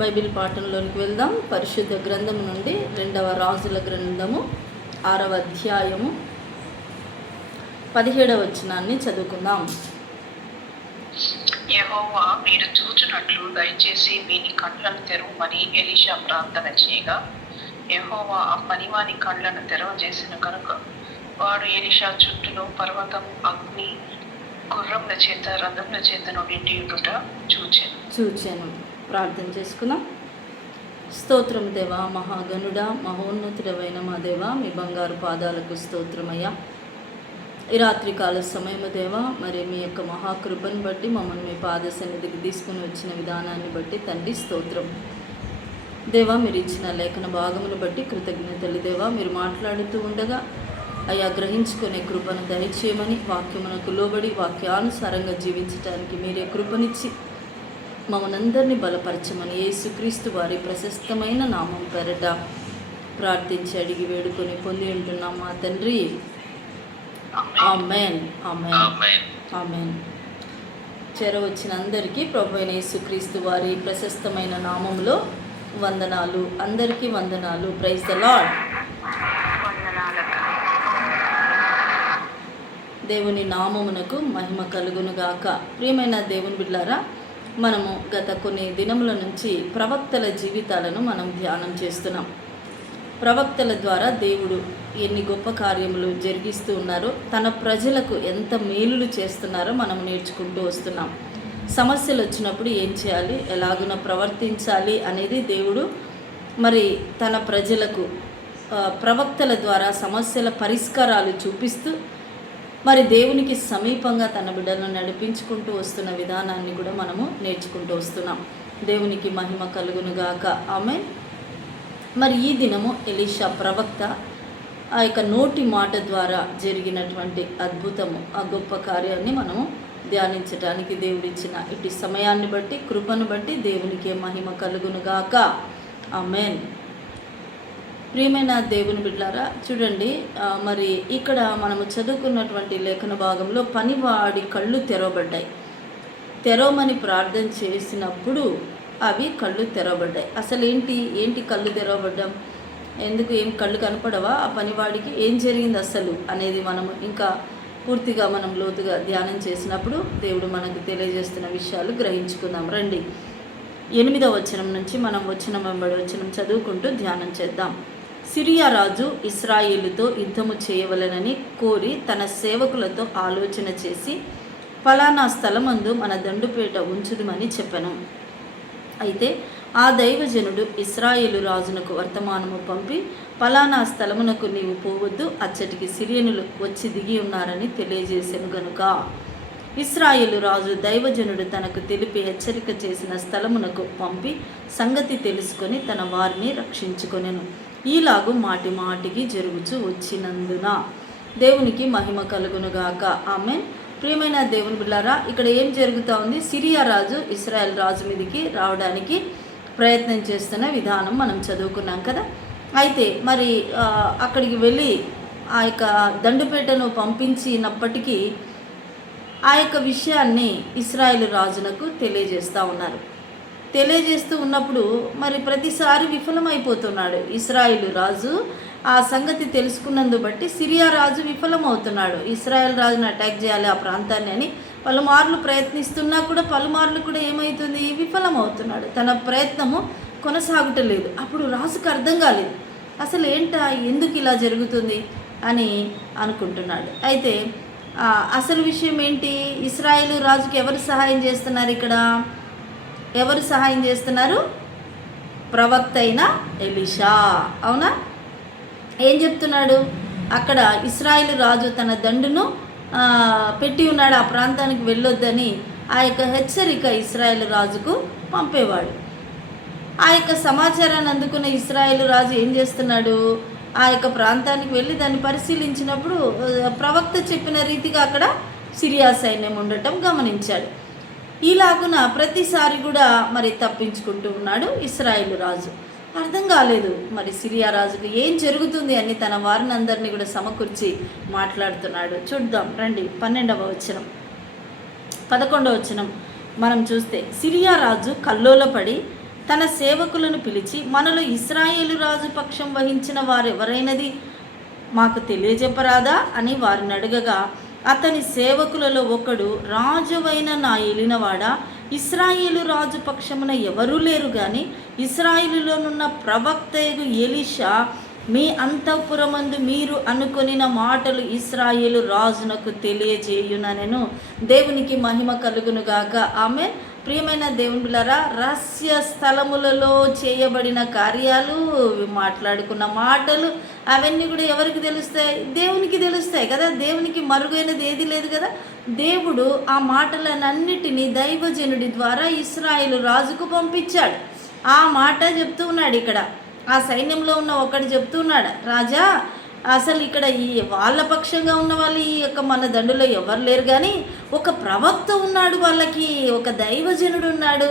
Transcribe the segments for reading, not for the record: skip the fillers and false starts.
Bible పాఠంలోనికి వెళ్దాం. పరిశుద్ధ గ్రంథము నుండి 2వ రాజుల గ్రంథము 6వ అధ్యాయము 17వ వచనాన్ని చదువుకుందాం. యెహోవా మీరు చూచునట్లు దయచేసి వీని కళ్ళను తెరవమని ఎలీషా ప్రార్థన చేయగా యెహోవా ఆ పనివాని కళ్ళను తెరవజేసిన కనుక వాడు ఎలీషా చుట్టూలో పర్వతం, అగ్ని, గుర్రముల చేత, రథముల చేతను నిండి ఉండుట చూచాను. ప్రార్థన చేసుకుందాం. స్తోత్రం దేవా, మహాగణుడా, మహోన్నతుడమైన మా దేవా, మీ బంగారు పాదాలకు స్తోత్రమయ్యా. ఈ రాత్రికాల సమయము దేవా, మరి మీ యొక్క మహాకృపను బట్టి మమ్మల్ని మీ పాద సన్నిధికి తీసుకుని వచ్చిన విధానాన్ని బట్టి తండ్రి స్తోత్రం దేవా. మీరు ఇచ్చిన లేఖన భాగమును బట్టి కృతజ్ఞతలు దేవా. మీరు మాట్లాడుతూ ఉండగా అయ్యా గ్రహించుకునే కృపను దయచేయమని, వాక్యమునకు లోబడి వాక్యానుసారంగా జీవించడానికి మీరే కృపనిచ్చి మమ్మల్నందరినీ బలపరచమని యేసుక్రీస్తు వారి ప్రశస్తమైన నామం పేరట ప్రార్థించి అడిగి వేడుకొని పొంది ఉంటున్నాం మా తండ్రి. ఆమేన్, ఆమేన్, ఆమేన్. చేరవచ్చిన అందరికీ ప్రభు అయిన యేసుక్రీస్తు వారి ప్రశస్తమైన నామంలో వందనాలు. అందరికీ వందనాలు. Praise the lord. దేవుని నామమునకు మహిమ కలుగునుగాక. ప్రియమైన దేవుని బిడ్డలారా, మనము గత కొన్ని దినముల నుంచి ప్రవక్తల జీవితాలను మనం ధ్యానం చేస్తున్నాం. ప్రవక్తల ద్వారా దేవుడు ఎన్ని గొప్ప కార్యములు జరిగిస్తూ ఉన్నారో, తన ప్రజలకు ఎంత మేలులు చేస్తున్నారో మనం నేర్చుకుంటూ వస్తున్నాం. సమస్యలు వచ్చినప్పుడు ఏం చేయాలి, ఎలాగున ప్రవర్తించాలి అనేది దేవుడు మరి తన ప్రజలకు ప్రవక్తల ద్వారా సమస్యల పరిష్కారాలు చూపిస్తూ మరి దేవునికి సమీపంగా తన బిడ్డలను నడిపించుకుంటూ వస్తున్న విధానాన్ని కూడా మనము నేర్చుకుంటూ వస్తున్నాం. దేవునికి మహిమ కలుగునుగాక. ఆమేన్. మరి ఈ దినము ఎలీషా ప్రవక్త ఆ యొక్క నోటి మాట ద్వారా జరిగినటువంటి అద్భుతము, ఆ గొప్ప కార్యాన్ని మనము ధ్యానించడానికి దేవుడిచ్చిన ఇటు సమయాన్ని బట్టి, కృపను బట్టి దేవునికి మహిమ కలుగునుగాక. ఆమేన్. ప్రియమైన దేవుని బిడ్డలారా, చూడండి, మరి ఇక్కడ మనము చదువుకున్నటువంటి లేఖన భాగంలో పనివాడి కళ్ళు తెరవబడ్డాయి. తెరవమని ప్రార్థన చేసినప్పుడు అవి కళ్ళు తెరవబడ్డాయి. అసలు ఏంటి కళ్ళు తెరవబడ్డాం, ఎందుకు, ఏం కళ్ళు కనపడవా ఆ పనివాడికి, ఏం జరిగింది అసలు అనేది మనము ఇంకా పూర్తిగా మనం లోతుగా ధ్యానం చేసినప్పుడు దేవుడు మనకు తెలియజేస్తున్న విషయాలు గ్రహించుకుందాం. రండి, 8వ వచనం నుంచి మనం వచనం వెంబడి వచనం చదువుకుంటూ ధ్యానం చేద్దాం. సిరియా రాజు ఇశ్రాయేలుతో యుద్ధము చేయవలెనని కోరి తన సేవకులతో ఆలోచన చేసి, ఫలానా స్థలమందు మన దండుపేట ఉంచుదుమని చెప్పెను. అయితే ఆ దైవజనుడు ఇశ్రాయేలు రాజునకు వర్తమానము పంపి, ఫలానా స్థలమునకు నీవు పోవద్దు, అచ్చటికి సిరియనులు వచ్చి దిగి ఉన్నారని తెలియజేసెను గనుక ఇశ్రాయేలు రాజు దైవజనుడు తనకు తెలిపి హెచ్చరిక చేసిన స్థలమునకు పంపి సంగతి తెలుసుకొని తన వారిని రక్షించుకొనెను. ఈలాగు మాటి మాటికి జరుగుచూ వచ్చినందున దేవునికి మహిమ కలుగునుగాక. ఆమేన్. ప్రియమైన దేవుని బిడ్డలారా, ఇక్కడ ఏం జరుగుతూ ఉంది, సిరియా రాజు ఇశ్రాయేల్ రాజు మీదకి రావడానికి ప్రయత్నం చేస్తున్న విధానం మనం చదువుకున్నాం కదా. అయితే మరి అక్కడికి వెళ్ళి ఆ యొక్క దండుపేటను పంపించినప్పటికీ ఆ యొక్క విషయాన్ని ఇశ్రాయేలు రాజునకు తెలియజేస్తూ ఉన్నారు. తెలియజేస్తూ ఉన్నప్పుడు మరి ప్రతిసారి విఫలమైపోతున్నాడు ఇశ్రాయేలు రాజు. ఆ సంగతి తెలుసుకున్నందు బట్టి సిరియా రాజు విఫలమవుతున్నాడు. ఇశ్రాయేల్ రాజును అటాక్ చేయాలి ఆ ప్రాంతాన్ని అని పలుమార్లు ప్రయత్నిస్తున్నా కూడా పలుమార్లు కూడా ఏమవుతుంది, విఫలమవుతున్నాడు. తన ప్రయత్నము కొనసాగటలేదు. అప్పుడు రాజుకు అర్థం కాలేదు, అసలు ఎందుకు ఇలా జరుగుతుంది అని అనుకుంటున్నాడు. అయితే అసలు విషయం ఏంటి, ఇశ్రాయేలు రాజుకి ఎవరు సహాయం చేస్తున్నారు, ఇక్కడ ఎవరు సహాయం చేస్తున్నారు, ప్రవక్త అయిన ఎలీషా. అవునా? ఏం చెప్తున్నాడు అక్కడ, ఇశ్రాయేలు రాజు తన దండును పెట్టి ఉన్నాడు, ఆ ప్రాంతానికి వెళ్ళొద్దని ఆ యొక్క హెచ్చరిక ఇశ్రాయేలు రాజుకు పంపేవాడు. ఆ యొక్క సమాచారాన్ని అందుకున్న ఇశ్రాయేలు రాజు ఏం చేస్తున్నాడు, ఆ యొక్క ప్రాంతానికి వెళ్ళి దాన్ని పరిశీలించినప్పుడు ప్రవక్త చెప్పిన రీతిగా అక్కడ సిరియా సైన్యం ఉండటం గమనించాడు. ఇలాగున ప్రతిసారి కూడా మరి తప్పించుకుంటూ ఉన్నాడు ఇశ్రాయేలు రాజు. అర్థం కాలేదు మరి సిరియా రాజుకు ఏం జరుగుతుంది అని తన వారిని అందరినీ కూడా సమకూర్చి మాట్లాడుతున్నాడు. చూద్దాం రండి, 12వ వచనం 11వ వచనం మనం చూస్తే, సిరియా రాజు కల్లోలపడి తన సేవకులను పిలిచి, మనలో ఇశ్రాయేలు రాజు పక్షం వహించిన వారు ఎవరైనది మాకు తెలియజెప్పరాదా అని వారిని అడగగా, అతని సేవకులలో ఒకడు, రాజువైన నా ఏలినవాడా, ఇశ్రాయేలు రాజు పక్షమున ఎవరూ లేరు గాని ఇశ్రాయేలులోనున్న ప్రవక్తయగు ఎలీషా మీ అంతఃపురమందు మీరు అనుకొనిన మాటలు ఇశ్రాయేలు రాజునకు తెలియజేయుననెను. దేవునికి మహిమ కలుగునుగాక. ఆమె ప్రియమైన దేవుని బిడ్డలారా, రహస్య స్థలములలో చేయబడిన కార్యాలు, మాట్లాడుకున్న మాటలు, అవన్నీ కూడా ఎవరికి తెలుస్తాయి? దేవునికి తెలుస్తాయి కదా. దేవునికి మరుగైనది ఏది లేదు కదా. దేవుడు ఆ మాటలన్నిటినీ దైవజనుడి ద్వారా ఇశ్రాయేలు రాజుకు పంపించాడు. ఆ మాట చెప్తూ ఉన్నాడు ఇక్కడ. ఆ సైన్యంలో ఉన్న ఒకడు చెప్తున్నాడు, రాజా అసలు ఇక్కడ ఈ వాళ్ళ పక్షంగా ఉన్న వాళ్ళు ఈ యొక్క మన దండులో ఎవరు లేరు, కానీ ఒక ప్రవక్త ఉన్నాడు, వాళ్ళకి ఒక దైవజనుడు ఉన్నాడు.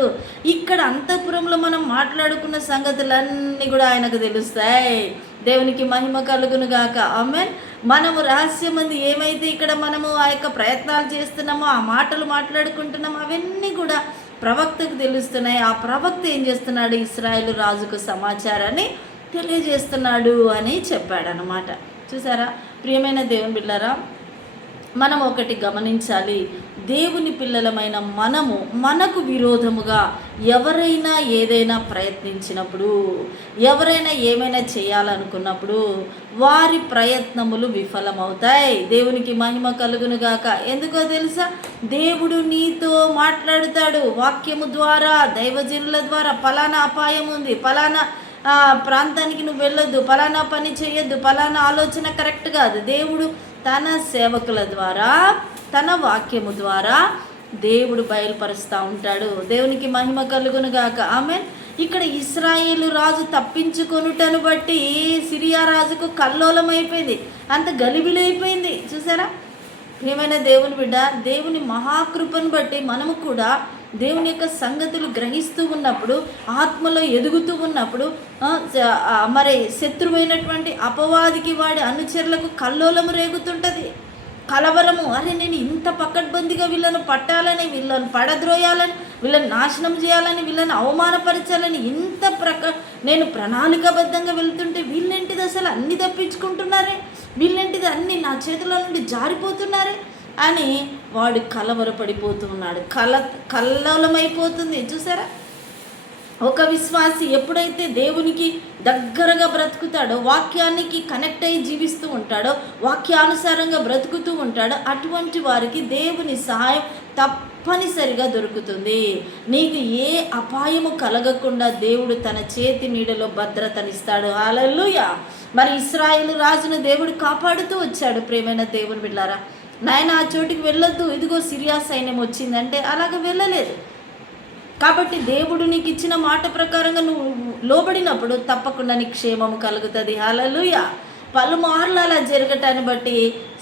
ఇక్కడ అంతఃపురంలో మనం మాట్లాడుకున్న సంగతులన్నీ కూడా ఆయనకు తెలుస్తాయి. దేవునికి మహిమ కలుగును గాక. ఆమేన్. మనము రహస్యమంది ఏమైతే ఇక్కడ మనము ఆ యొక్క ప్రయత్నాలు చేస్తున్నామో, ఆ మాటలు మాట్లాడుకుంటున్నామో, అవన్నీ కూడా ప్రవక్తకు తెలుస్తున్నాయి. ఆ ప్రవక్త ఏం చేస్తున్నాడు? ఇశ్రాయేలు రాజుకు సమాచారాన్ని తెలియజేస్తున్నాడు అని చెప్పాడనమాట. చూసారా ప్రియమైన దేవుని బిడ్డలారా, మనం ఒకటి గమనించాలి. దేవుని పిల్లలమైన మనకు విరోధముగా ఎవరైనా ఏదైనా ప్రయత్నించినప్పుడు, ఎవరైనా ఏమైనా చేయాలనుకున్నప్పుడు వారి ప్రయత్నములు విఫలమవుతాయి. దేవునికి మహిమ కలుగునుగాక. ఎందుకో తెలుసా? దేవుడు నీతో మాట్లాడుతాడు వాక్యము ద్వారా, దైవజనుల ద్వారా. ఫలానా అపాయం ఉంది, ఫలానా ప్రాంతానికి నువ్వు వెళ్ళొద్దు, ఫలానా పని చేయొద్దు, ఫలానా ఆలోచన కరెక్ట్ కాదు. దేవుడు తన సేవకుల ద్వారా, తన వాక్యము ద్వారా దేవుడు బయలుపరుస్తూ ఉంటాడు. దేవునికి మహిమ కలుగునుగాక. ఆమేన్. ఇక్కడ ఇశ్రాయేలు రాజు తప్పించుకొనుటను బట్టి సిరియా రాజుకు కల్లోలమైపోయింది, అంత గలిబిలైపోయింది. చూసారా ప్రియమైన దేవుని బిడ్డ, దేవుని మహాకృపను బట్టి మనము కూడా దేవుని యొక్క సంగతులు గ్రహిస్తూ ఉన్నప్పుడు, ఆత్మలో ఎదుగుతూ ఉన్నప్పుడు, మరి శత్రువైనటువంటి అపవాదికి వాడి అనుచరులకు కల్లోలము రేగుతుంటుంది, కలవరము. అరే నేను ఇంత పకడ్బందీగా వీళ్ళను పట్టాలని, వీళ్ళను పడద్రోయాలని, వీళ్ళని నాశనం చేయాలని, వీళ్ళని అవమానపరచాలని నేను ప్రణాళికాబద్ధంగా వెళ్తుంటే వీళ్ళేంటిది అసలు అన్ని తప్పించుకుంటున్నారే, వీళ్ళేంటిది అన్ని నా చేతిలో నుండి జారిపోతున్నారే అని వాడు కలవరపడిపోతున్నాడు, కల్లోలమైపోతుంది. చూసారా? ఒక విశ్వాసి ఎప్పుడైతే దేవునికి దగ్గరగా బ్రతుకుతాడో, వాక్యానికి కనెక్ట్ అయ్యి జీవిస్తూ ఉంటాడో, వాక్యానుసారంగా బ్రతుకుతూ ఉంటాడో, అటువంటి వారికి దేవుని సహాయం తప్పనిసరిగా దొరుకుతుంది. నీకు ఏ అపాయము కలగకుండా దేవుడు తన చేతి నీడలో భద్రతనిస్తాడు. హల్లెలూయా. మరి ఇశ్రాయేలు రాజును దేవుడు కాపాడుతూ వచ్చాడు. ప్రియమైన దేవుని బిడ్డలారా, నాయన ఆ చోటికి వెళ్ళొద్దు, ఇదిగో సిరియా సైన్యం వచ్చిందంటే అలాగ వెళ్ళలేదు. కాబట్టి దేవుడు నీకు ఇచ్చిన మాట ప్రకారంగా నువ్వు లోబడినప్పుడు తప్పకుండా నీకు క్షేమము కలుగుతుంది. హల్లెలూయా. పలుమార్లు అలా జరగటాన్ని బట్టి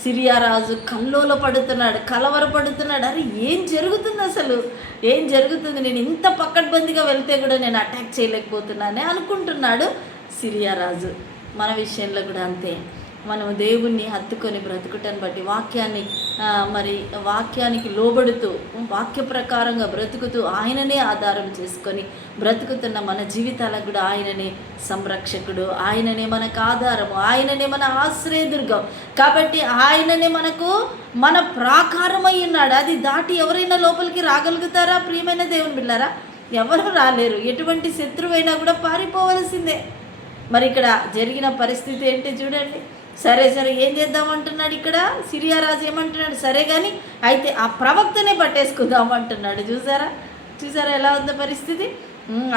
సిరియా రాజు కలవరపడుతున్నాడు. అరే ఏం జరుగుతుంది అసలు, ఏం జరుగుతుంది, నేను ఇంత పక్కడ్బందీగా వెళ్తే కూడా నేను అటాక్ చేయలేకపోతున్నానే అనుకుంటున్నాడు సిరియా రాజు. మన విషయంలో కూడా అంతే. మనము దేవుణ్ణి హత్తుకొని బ్రతుకుటను బట్టి, వాక్యానికి లోబడుతూ, వాక్య ప్రకారంగా బ్రతుకుతూ, ఆయననే ఆధారం చేసుకొని బ్రతుకుతున్న మన జీవితాలకు కూడా ఆయననే సంరక్షకుడు, ఆయననే మనకు ఆధారము, ఆయననే మన ఆశ్రయదుర్గం. కాబట్టి ఆయననే మన ప్రాకారమై ఉన్నాడు. అది దాటి ఎవరైనా లోపలికి రాగలుగుతారా? ప్రియమైన దేవుని బిడ్డలారా, ఎవరు రాలేరు. ఎటువంటి శత్రువైనా కూడా పారిపోవలసిందే. మరి ఇక్కడ జరిగిన పరిస్థితి ఏంటి చూడండి. సరే ఏం చేద్దామంటున్నాడు ఇక్కడ సిరియా రాజు? ఏమంటున్నాడు? సరే కానీ అయితే ఆ ప్రవక్తనే పట్టేసుకుందామంటున్నాడు. చూసారా ఎలా ఉందో పరిస్థితి?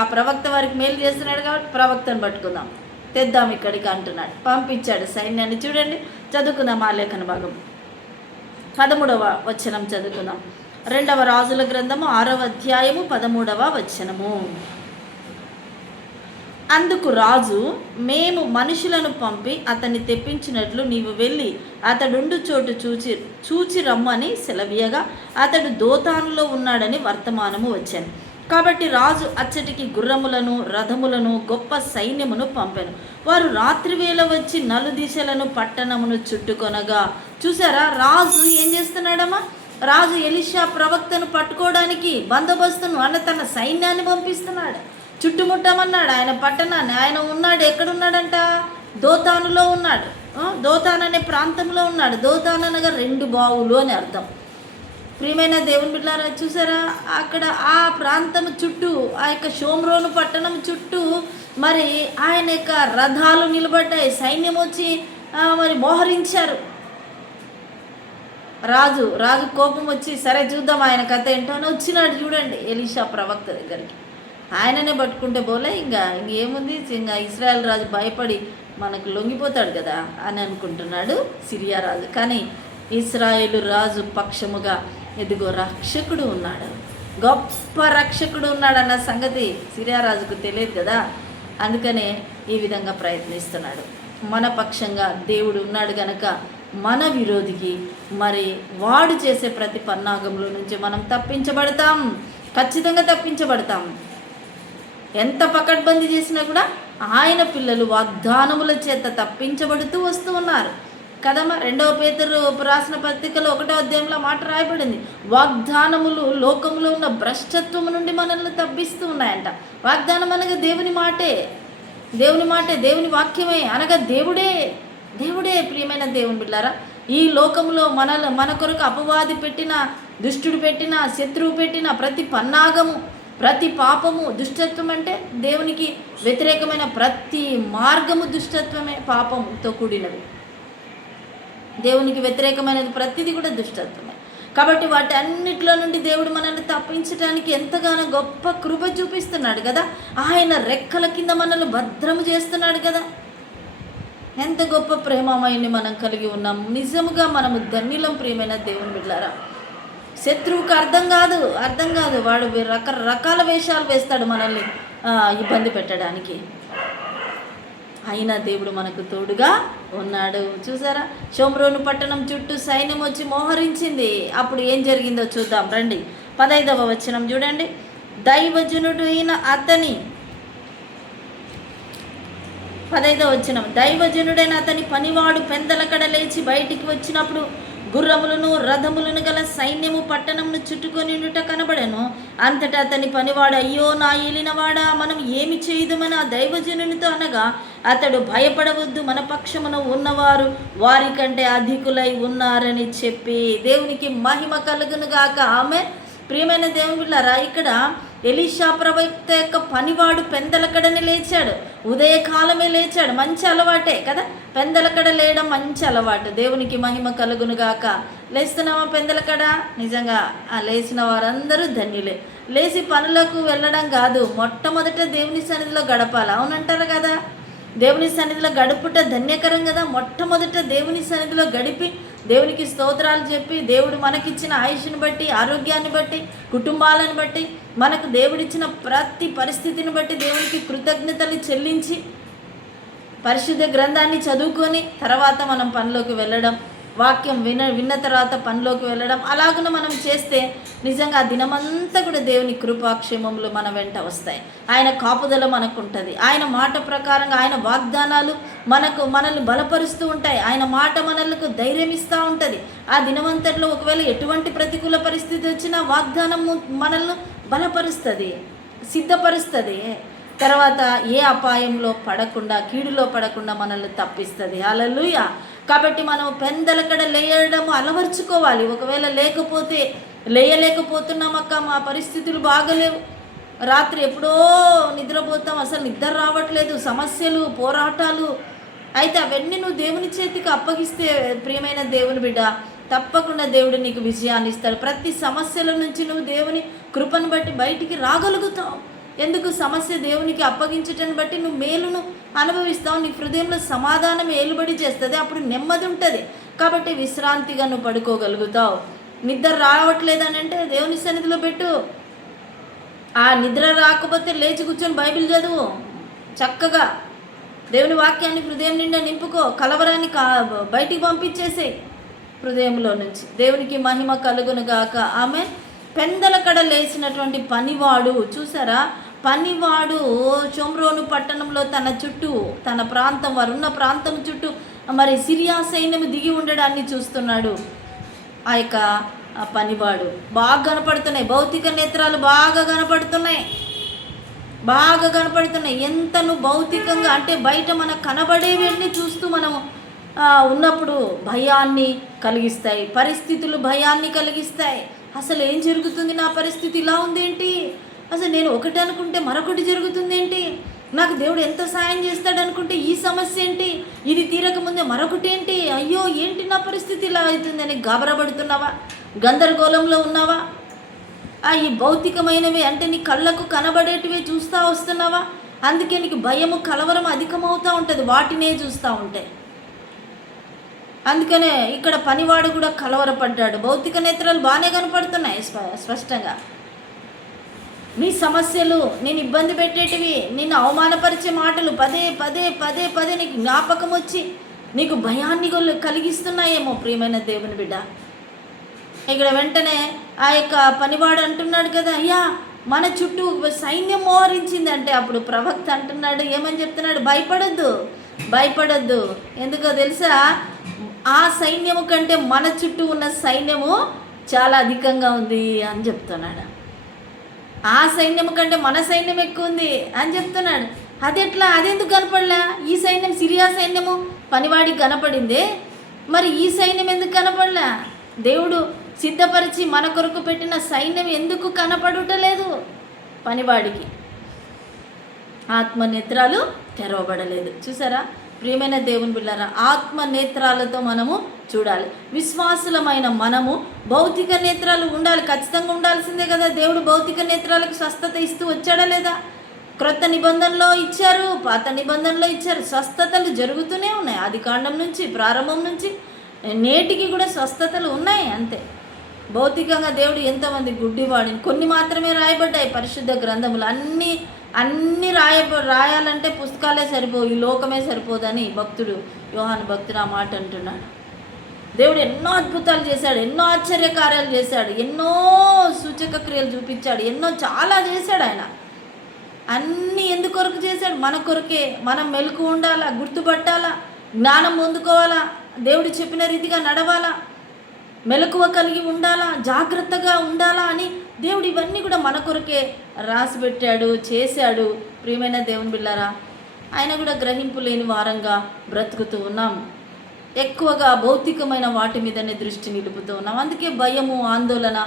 ఆ ప్రవక్త వారికి మేలు చేస్తున్నాడు కాబట్టి ప్రవక్తను పట్టుకుందాం, తెద్దాం ఇక్కడికి అంటున్నాడు. పంపించాడు సైన్యాన్ని. చూడండి, చదువుకుందాం ఆ లేఖన భాగం. 13వ వచనం చదువుకుందాం. 2వ రాజుల గ్రంథము 6వ అధ్యాయము 13వ వచనము. అందుకు రాజు, మేము మనుషులను పంపి అతన్ని తెప్పించినట్లు నీవు వెళ్ళి అతడుండు చోటు చూచి రమ్మని సెలవీయగా అతడు దోతానులో ఉన్నాడని వర్తమానము వచ్చాను. కాబట్టి రాజు అచ్చటికి గుర్రములను, రథములను, గొప్ప సైన్యమును పంపెను. వారు రాత్రివేళ వచ్చి నలుదిశలను పట్టణమును చుట్టుకొనగా. చూసారా, రాజు ఏం చేస్తున్నాడమ్మా? రాజు ఎలీషా ప్రవక్తను పట్టుకోవడానికి బందోబస్తును తన సైన్యాన్ని పంపిస్తున్నాడు. చుట్టుముట్టమన్నాడు ఆయన పట్టణాన్ని. ఆయన ఉన్నాడు, ఎక్కడున్నాడంట? దోతానులో ఉన్నాడు. దోతాన్ అనే ప్రాంతంలో ఉన్నాడు. దోతాన్ అనగా 2 బావులు అని అర్థం. ప్రియమైన దేవుని బిడ్డలారా, చూసారా అక్కడ ఆ ప్రాంతం చుట్టూ, ఆ యొక్క షోమ్రోను పట్టణం చుట్టూ మరి ఆయన యొక్క రథాలు నిలబడ్డాయి. సైన్యం వచ్చి మరి మోహరించారు. రాజు కోపం వచ్చి సరే చూద్దాం ఆయన కథ ఏంటో అని వచ్చినాడు. చూడండి ఎలీషా ప్రవక్త దగ్గరికి. ఆయననే పట్టుకుంటే పోలే, ఇంకేముంది, ఇంకా ఇశ్రాయేల్ రాజు భయపడి మనకు లొంగిపోతాడు కదా అని అనుకుంటున్నాడు సిరియా రాజు. కానీ ఇశ్రాయేలు రాజు పక్షముగా ఎదుగో రక్షకుడు ఉన్నాడు, గొప్ప రక్షకుడు ఉన్నాడన్న సంగతి సిరియా రాజుకు తెలియదు కదా. అందుకనే ఈ విధంగా ప్రయత్నిస్తున్నాడు. మన పక్షంగా దేవుడు ఉన్నాడు గనక మన విరోధికి మరి వాడు చేసే ప్రతి పన్నాగంలో నుంచి మనం తప్పించబడతాం, ఖచ్చితంగా తప్పించబడతాం. ఎంత పకడ్బందీ చేసినా కూడా ఆయన పిల్లలు వాగ్దానముల చేత తప్పించబడుతూ వస్తూ ఉన్నారు కదమ్మా. 2వ పేతురు రాసిన పత్రికలో 1వ అధ్యాయంలో మాట రాయబడింది, వాగ్దానములు లోకంలో ఉన్న భ్రష్టత్వము నుండి మనల్ని తప్పిస్తూ ఉన్నాయంట. వాగ్దానం అనగా దేవుని మాటే, దేవుని వాక్యమే, అనగా దేవుడే. ప్రియమైన దేవుని బిడ్డలారా, ఈ లోకంలో మన కొరకు అపవాది పెట్టిన, దుష్టుడు పెట్టిన, శత్రువు పెట్టిన ప్రతి పన్నాగము, ప్రతి పాపము, దుష్టత్వం అంటే దేవునికి వ్యతిరేకమైన ప్రతి మార్గము దుష్టత్వమే, పాపంతో కూడినవి. దేవునికి వ్యతిరేకమైనది ప్రతిదీ కూడా దుష్టత్వమే. కాబట్టి వాటి అన్నిట్లో నుండి దేవుడు మనల్ని తప్పించడానికి ఎంతగానో గొప్ప కృప చూపిస్తున్నాడు కదా. ఆయన రెక్కల కింద మనల్ని భద్రము చేస్తున్నాడు కదా. ఎంత గొప్ప ప్రేమమయని మనం కలిగి ఉన్నాం. నిజముగా మనము ధన్యులం ప్రియమైన దేవుని బిడ్డలారా. శత్రువుకి అర్థం కాదు, వాడు రకరకాల వేషాలు వేస్తాడు మనల్ని ఇబ్బంది పెట్టడానికి. అయినా దేవుడు మనకు తోడుగా ఉన్నాడు. చూసారా, షోమ్రోను పట్టణం చుట్టూ సైన్యం వచ్చి మోహరించింది. అప్పుడు ఏం జరిగిందో చూద్దాం రండి. 15వ వచనం చూడండి. దైవజనుడైన అతని పనివాడు పెందలకడ లేచి బయటికి వచ్చినప్పుడు గుర్రములను రథములను గల సైన్యము పట్టణంను చుట్టుకొనిట కనబడెను. అంతటా అతని పనివాడు, అయ్యో నా ఏలినవాడా, మనం ఏమి చేయుదుమని ఆ దైవజనునితో అనగా, అతడు భయపడవద్దు, మన పక్షమున ఉన్నవారు వారికంటే అధికులై ఉన్నారని చెప్పి. దేవునికి మహిమ కలుగును గాక. ఆమె. ప్రియమైన దేవుని బిడ్డలారా, ఇక్కడ ఎలీషా ప్రవక్త యొక్క పనివాడు పెందలకడని లేచాడు. ఉదయకాలమే లేచాడు. మంచి అలవాటే కదా, పెందలకడ లేయడం మంచి అలవాటు. దేవునికి మహిమ కలుగునుగాక. లేస్తున్నామా పెందలకడ? నిజంగా ఆ లేచిన వారందరూ ధన్యులే. లేచి పనులకు వెళ్ళడం కాదు, మొట్టమొదట దేవుని సన్నిధిలో గడపాలి. అవునంటారు కదా, దేవుని సన్నిధిలో గడుపుట ధన్యకరం కదా. మొట్టమొదట దేవుని సన్నిధిలో గడిపి దేవునికి స్తోత్రాలు చెప్పి, దేవుడు మనకిచ్చిన ఆయుష్ని బట్టి, ఆరోగ్యాన్ని బట్టి, కుటుంబాలను బట్టి, మనకు దేవుడిచ్చిన ప్రతి పరిస్థితిని బట్టి దేవునికి కృతజ్ఞతలు చెల్లించి పరిశుద్ధ గ్రంథాన్ని చదువుకొని తర్వాత మనం పనిలోకి వెళ్ళడం, వాక్యం విన్న తర్వాత పనిలోకి వెళ్ళడం, అలాగున మనం చేస్తే నిజంగా ఆ దినమంతా కూడా దేవుని కృపాక్షేమములు మన వెంట వస్తాయి. ఆయన కాపుదల మనకు ఉంటుంది. ఆయన మాట ప్రకారంగా ఆయన వాగ్దానాలు మనల్ని బలపరుస్తూ ఉంటాయి. ఆయన మాట మనలకు ధైర్యం ఇస్తూ ఉంటుంది. ఆ దినమంతట్లో ఒకవేళ ఎటువంటి ప్రతికూల పరిస్థితి వచ్చినా వాగ్దానము మనల్ని బలపరుస్తుంది, సిద్ధపరుస్తుంది. తర్వాత ఏ అపాయంలో పడకుండా, కీడులో పడకుండా మనల్ని తప్పిస్తుంది. హల్లెలూయా. కాబట్టి మనం పెందలకడ లేయడం అలవర్చుకోవాలి. ఒకవేళ లేయలేకపోతున్నామక్క, మా పరిస్థితులు బాగలేవు, రాత్రి ఎప్పుడో నిద్రపోతాం, అసలు నిద్ర రావట్లేదు, సమస్యలు, పోరాటాలు, అయితే అవన్నీ నువ్వు దేవుని చేతికి అప్పగిస్తే ప్రియమైన దేవుని బిడ్డ, తప్పకుండా దేవుడు నీకు విజయాన్ని ఇస్తాడు. ప్రతి సమస్యల నుంచి నువ్వు దేవుని కృపను బట్టి బయటికి రాగలుగుతావు. ఎందుకు? సమస్య దేవునికి అప్పగించటాన్ని బట్టి నువ్వు మేలును అనుభవిస్తావు. నీ హృదయంలో సమాధానం ఏలుబడి చేస్తుంది, అప్పుడు నెమ్మది ఉంటుంది. కాబట్టి విశ్రాంతిగా నువ్వు పడుకోగలుగుతావు. నిద్ర రావట్లేదని అంటే దేవుని సన్నిధిలో పెట్టు. ఆ నిద్ర రాకపోతే లేచి కూర్చొని బైబిల్ చదువు, చక్కగా దేవుని వాక్యాన్ని హృదయం నిండా నింపుకో. కలవరాన్ని బయటికి పంపించేసే హృదయంలో నుంచి. దేవునికి మహిమ కలుగునుగాక. ఆమె. పెందలకడ లేచినటువంటి పనివాడు, చూసారా, పనివాడు షోమ్రోను పట్టణంలో తన చుట్టూ, తన ప్రాంతం, వారున్న ప్రాంతం చుట్టూ మరి సిరియా సైన్యం దిగి ఉండడాన్ని చూస్తున్నాడు. ఆ యొక్క పనివాడు బాగా కనపడుతున్నాయి, భౌతిక నేత్రాలు బాగా కనపడుతున్నాయి, బాగా కనపడుతున్నాయి. ఎంత నువ్వు భౌతికంగా అంటే బయట మనకు కనబడేవన్నీ చూస్తూ మనము ఉన్నప్పుడు భయాన్ని కలిగిస్తాయి. పరిస్థితులు భయాన్ని కలిగిస్తాయి. అసలు ఏం జరుగుతుంది, నా పరిస్థితి ఇలా ఉంది ఏంటి, అసలు నేను ఒకటి అనుకుంటే మరొకటి జరుగుతుంది ఏంటి, నాకు దేవుడు ఎంత సాయం చేస్తాడు అనుకుంటే ఈ సమస్య ఏంటి, ఇది తీరకముందే మరొకటి ఏంటి, అయ్యో ఏంటి నా పరిస్థితి ఇలా అవుతుందని గాబరపడుతున్నావా, గందరగోళంలో ఉన్నావా? ఈ భౌతికమైనవి అంటే నీ కళ్ళకు కనబడేటివే చూస్తూ వస్తున్నావా? అందుకే నీకు భయము కలవరం అధికమవుతూ ఉంటుంది వాటినే చూస్తూ ఉంటే. అందుకనే ఇక్కడ పనివాడు కూడా కలవరపడ్డాడు. భౌతిక నేత్రాలు బాగానే కనపడుతున్నాయి స్పష్టంగా. నీ సమస్యలు, నేను ఇబ్బంది పెట్టేటివి, నిన్ను అవమానపరిచే మాటలు పదే పదే పదే పదే నీకు జ్ఞాపకం వచ్చి నీకు భయాన్ని కలిగిస్తున్నాయేమో ప్రియమైన దేవుని బిడ్డ. ఇక్కడ వెంటనే ఆ యొక్క పనివాడు అంటున్నాడు కదా, అయ్యా మన చుట్టూ సైన్యం మోహరించిందంటే అప్పుడు ప్రవక్త అంటున్నాడు, ఏమని చెప్తున్నాడు, భయపడొద్దు భయపడొద్దు. ఎందుకో తెలుసా, ఆ సైన్యము కంటే మన చుట్టూ ఉన్న సైన్యము చాలా అధికంగా ఉంది అని చెప్తున్నాడు. ఆ సైన్యం కంటే మన సైన్యం ఎక్కువ ఉంది అని చెప్తున్నాడు. అది ఎట్లా, అదెందుకు కనపడలే? ఈ సైన్యం సిరియా సైన్యము పనివాడికి కనపడిందే, మరి ఈ సైన్యం ఎందుకు కనపడలే? దేవుడు సిద్ధపరిచి మన కొరకు పెట్టిన సైన్యం ఎందుకు కనపడుటలేదు? పనివాడికి ఆత్మనేత్రాలు తెరవబడలేదు. చూసారా ప్రియమైన దేవుని బిడ్డలారా, ఆత్మనేత్రాలతో మనము చూడాలి. విశ్వాసులమైన మనము భౌతిక నేత్రాలు ఉండాలి, ఖచ్చితంగా ఉండాల్సిందే కదా. దేవుడు భౌతిక నేత్రాలకు స్వస్థత ఇస్తూ వచ్చాడా లేదా? క్రొత్త నిబంధనలో ఇచ్చారు, పాత నిబంధనలో ఇచ్చారు. స్వస్థతలు జరుగుతూనే ఉన్నాయి. ఆదికాండం నుంచి, ప్రారంభం నుంచి నేటికి కూడా స్వస్థతలు ఉన్నాయి. అంతే. భౌతికంగా దేవుడు ఎంతమంది గుడ్డివాడిని, కొన్ని మాత్రమే రాయబడ్డాయి పరిశుద్ధ గ్రంథములు. అన్నీ రాయాలంటే పుస్తకాలే సరిపోవు, ఈ లోకమే సరిపోదని భక్తుడు యోహాను భక్తుడు ఆ మాట అంటున్నాడు. దేవుడు ఎన్నో అద్భుతాలు చేశాడు, ఎన్నో ఆశ్చర్యకార్యాలు చేశాడు, ఎన్నో సూచక క్రియలు చూపించాడు, చాలా చేశాడు ఆయన. అన్నీ ఎందుకొరకు చేశాడు? మన కొరకే. మనం మెలకు ఉండాలా, గుర్తుపట్టాలా, జ్ఞానం పొందుకోవాలా, దేవుడు చెప్పిన రీతిగా నడవాలా, మెలకువ కలిగి ఉండాలా, జాగ్రత్తగా ఉండాలా అని దేవుడు ఇవన్నీ కూడా మన కొరకే రాసి పెట్టాడు, చేశాడు. ప్రియమైన దేవుని బిడ్డలారా, ఆయన కూడా గ్రహింపు లేని వారంగా బ్రతుకుతూ ఉన్నాం. ఎక్కువగా భౌతికమైన వాటి మీదనే దృష్టి నిలుపుతూ ఉన్నాం. అందుకే భయము, ఆందోళన,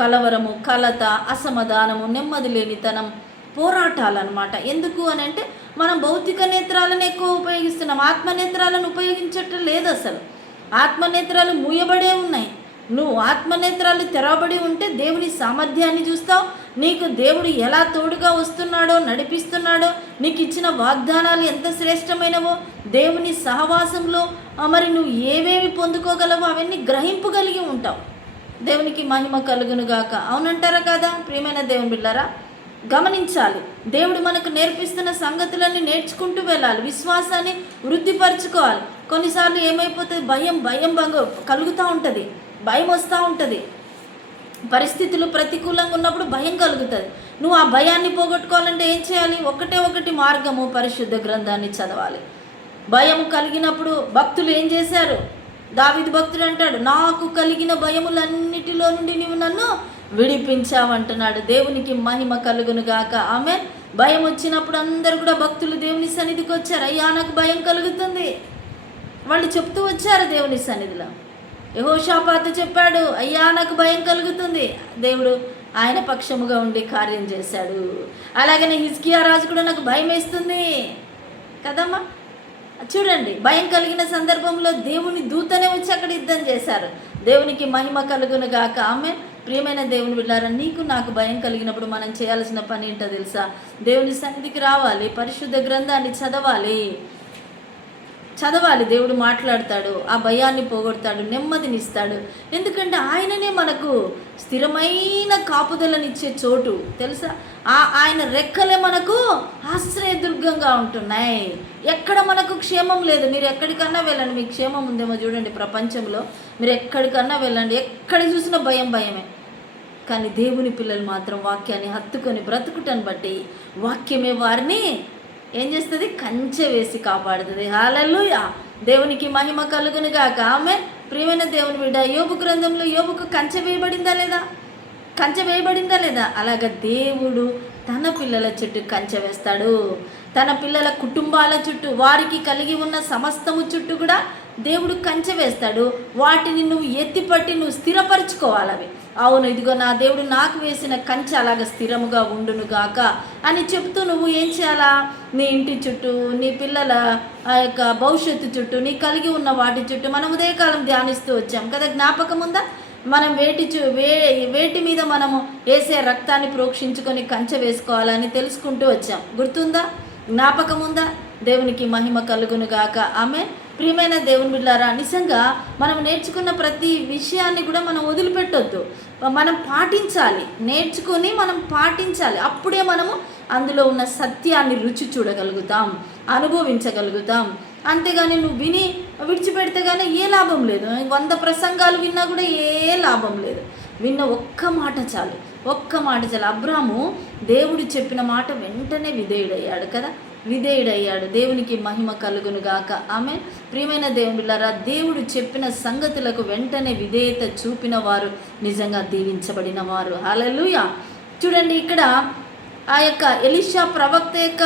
కలవరము, కలత, అసమాధానము, నెమ్మది లేనితనం, పోరాటాలు అన్నమాట. ఎందుకు అని అంటే మనం భౌతిక నేత్రాలను ఎక్కువ ఉపయోగిస్తున్నాం, ఆత్మనేత్రాలను ఉపయోగించటం లేదు. అసలు ఆత్మనేత్రాలు మూయబడే ఉన్నాయి. నువ్వు ఆత్మనేత్రాలు తెరవబడి ఉంటే దేవుని సామర్థ్యాన్ని చూస్తావు. నీకు దేవుడు ఎలా తోడుగా వస్తున్నాడో, నడిపిస్తున్నాడో, నీకు ఇచ్చిన వాగ్దానాలు ఎంత శ్రేష్టమైనవో, దేవుని సహవాసంలో మరి నువ్వు ఏవేవి పొందుకోగలవో అవన్నీ గ్రహింపగలిగి ఉంటావు. దేవునికి మహిమ కలుగును గాక. అవునంటారా కదా ప్రియమైన దేవుని బిడ్డలారా? గమనించాలి. దేవుడు మనకు నేర్పిస్తున్న సంగతులన్నీ నేర్చుకుంటూ వెళ్ళాలి. విశ్వాసాన్ని వృద్ధిపరచుకోవాలి. కొన్నిసార్లు ఏమైపోతుంది, భయం కలుగుతూ ఉంటుంది, భయం వస్తూ ఉంటుంది. పరిస్థితులు ప్రతికూలంగా ఉన్నప్పుడు భయం కలుగుతుంది. నువ్వు ఆ భయాన్ని పోగొట్టుకోవాలంటే ఏం చేయాలి? ఒకటి మార్గము, పరిశుద్ధ గ్రంథాన్ని చదవాలి. భయం కలిగినప్పుడు భక్తులు ఏం చేశారు? దావీదు భక్తుడు అంటాడు, నాకు కలిగిన భయములన్నిటిలో నుండి నీవు నన్ను విడిపించావంటున్నాడు. దేవునికి మహిమ కలుగును గాక. ఆమేన్. భయం వచ్చినప్పుడు అందరు కూడా భక్తులు దేవుని సన్నిధికి వచ్చారు. అయ్యా నాకు భయం కలుగుతుంది, వాళ్ళు చెప్తూ వచ్చారు దేవుని సన్నిధిలో. యెహోషాపాతు చెప్పాడు, అయ్యా నాకు భయం కలుగుతుంది. దేవుడు ఆయన పక్షముగా ఉండి కార్యం చేశాడు. అలాగనే హిజ్కియా రాజు కూడా నాకు భయం వేస్తుంది కదమ్మా. చూడండి, భయం కలిగిన సందర్భంలో దేవుని దూతనే వచ్చి అక్కడ యుద్ధం చేశారు. దేవునికి మహిమ కలుగును గాక. ఆమె. ప్రియమైన దేవుని బిడ్డలారా, నీకు నాకు భయం కలిగినప్పుడు మనం చేయాల్సిన పని ఏంటో తెలుసా? దేవుని సన్నిధికి రావాలి, పరిశుద్ధ గ్రంథాన్ని చదవాలి. దేవుడు మాట్లాడతాడు, ఆ భయాన్ని పోగొడతాడు, నెమ్మదినిస్తాడు. ఎందుకంటే ఆయననే మనకు స్థిరమైన కాపుదలనిచ్చే చోటు తెలుసా? ఆయన రెక్కలే మనకు ఆశ్రయదుర్గంగా ఉంటున్నాయి. ఎక్కడ మనకు క్షేమం లేదు. మీరు ఎక్కడికన్నా వెళ్ళండి, మీకు క్షేమం ఉందేమో చూడండి. ప్రపంచంలో మీరు ఎక్కడికన్నా వెళ్ళండి, ఎక్కడ చూసినా భయమే. కానీ దేవుని పిల్లలు మాత్రం వాక్యాన్ని హత్తుకొని బ్రతుకుటను బట్టి వాక్యమే వారిని ఏం చేస్తుంది? కంచె వేసి కాపాడుతుంది. హల్లెలూయా. దేవునికి మహిమ కలుగును గాక. ఆమె. ప్రియమైన దేవుని బిడ్డ, యోబు గ్రంథంలో యోబుకు కంచె వేయబడిందా లేదా? అలాగ దేవుడు తన పిల్లల చుట్టూ కంచె వేస్తాడు. తన పిల్లల కుటుంబాల చుట్టూ, వారికి కలిగి ఉన్న సమస్తము చుట్టూ కూడా దేవుడు కంచె వేస్తాడు. వాటిని నువ్వు ఎత్తిపట్టి నువ్వు స్థిరపరచుకోవాలి. అవి అవును, ఇదిగో నా దేవుడు నాకు వేసిన కంచె అలాగ స్థిరముగా ఉండును గాక అని చెప్తూ నువ్వు ఏం చేయాలా? నీ ఇంటి చుట్టూ, నీ పిల్లల ఆ యొక్క భవిష్యత్తు చుట్టూ, నీ కలిగి ఉన్న వాటి చుట్టూ మనం ఉదయకాలం ధ్యానిస్తూ వచ్చాం కదా, జ్ఞాపకం ఉందా? మనం వేటి మీద మనము వేసే రక్తాన్ని ప్రోక్షించుకొని కంచె వేసుకోవాలని తెలుసుకుంటూ వచ్చాం. గుర్తుందా? జ్ఞాపకం ఉందా? దేవునికి మహిమ కలుగును గాక. ఆమె ప్రియమైన దేవుని బిడ్డలారా, నిజంగా మనం నేర్చుకున్న ప్రతి విషయాన్ని కూడా మనం వదిలిపెట్టొద్దు. మనం పాటించాలి, నేర్చుకొని మనం పాటించాలి. అప్పుడే మనము అందులో ఉన్న సత్యాన్ని రుచి చూడగలుగుతాం, అనుభవించగలుగుతాం. అంతేగాని నువ్వు విని విడిచిపెడితే కానీ ఏ లాభం లేదు. 100 ప్రసంగాలు విన్నా కూడా ఏ లాభం లేదు. విన్న ఒక్క మాట చాలు, ఒక్క మాట చాలు. అబ్రాము దేవుడు చెప్పిన మాట వెంటనే విధేయుడయ్యాడు కదా, విధేయుడయ్యాడు. దేవునికి మహిమ కలుగును గాక. ఆమె ప్రియమైన దేవుని బిడ్డలారా, దేవుడు చెప్పిన సంగతులకు వెంటనే విధేయత చూపిన వారు నిజంగా దీవించబడిన వారు. హల్లెలూయా. చూడండి, ఇక్కడ ఆ యొక్క ఎలీషా ప్రవక్త యొక్క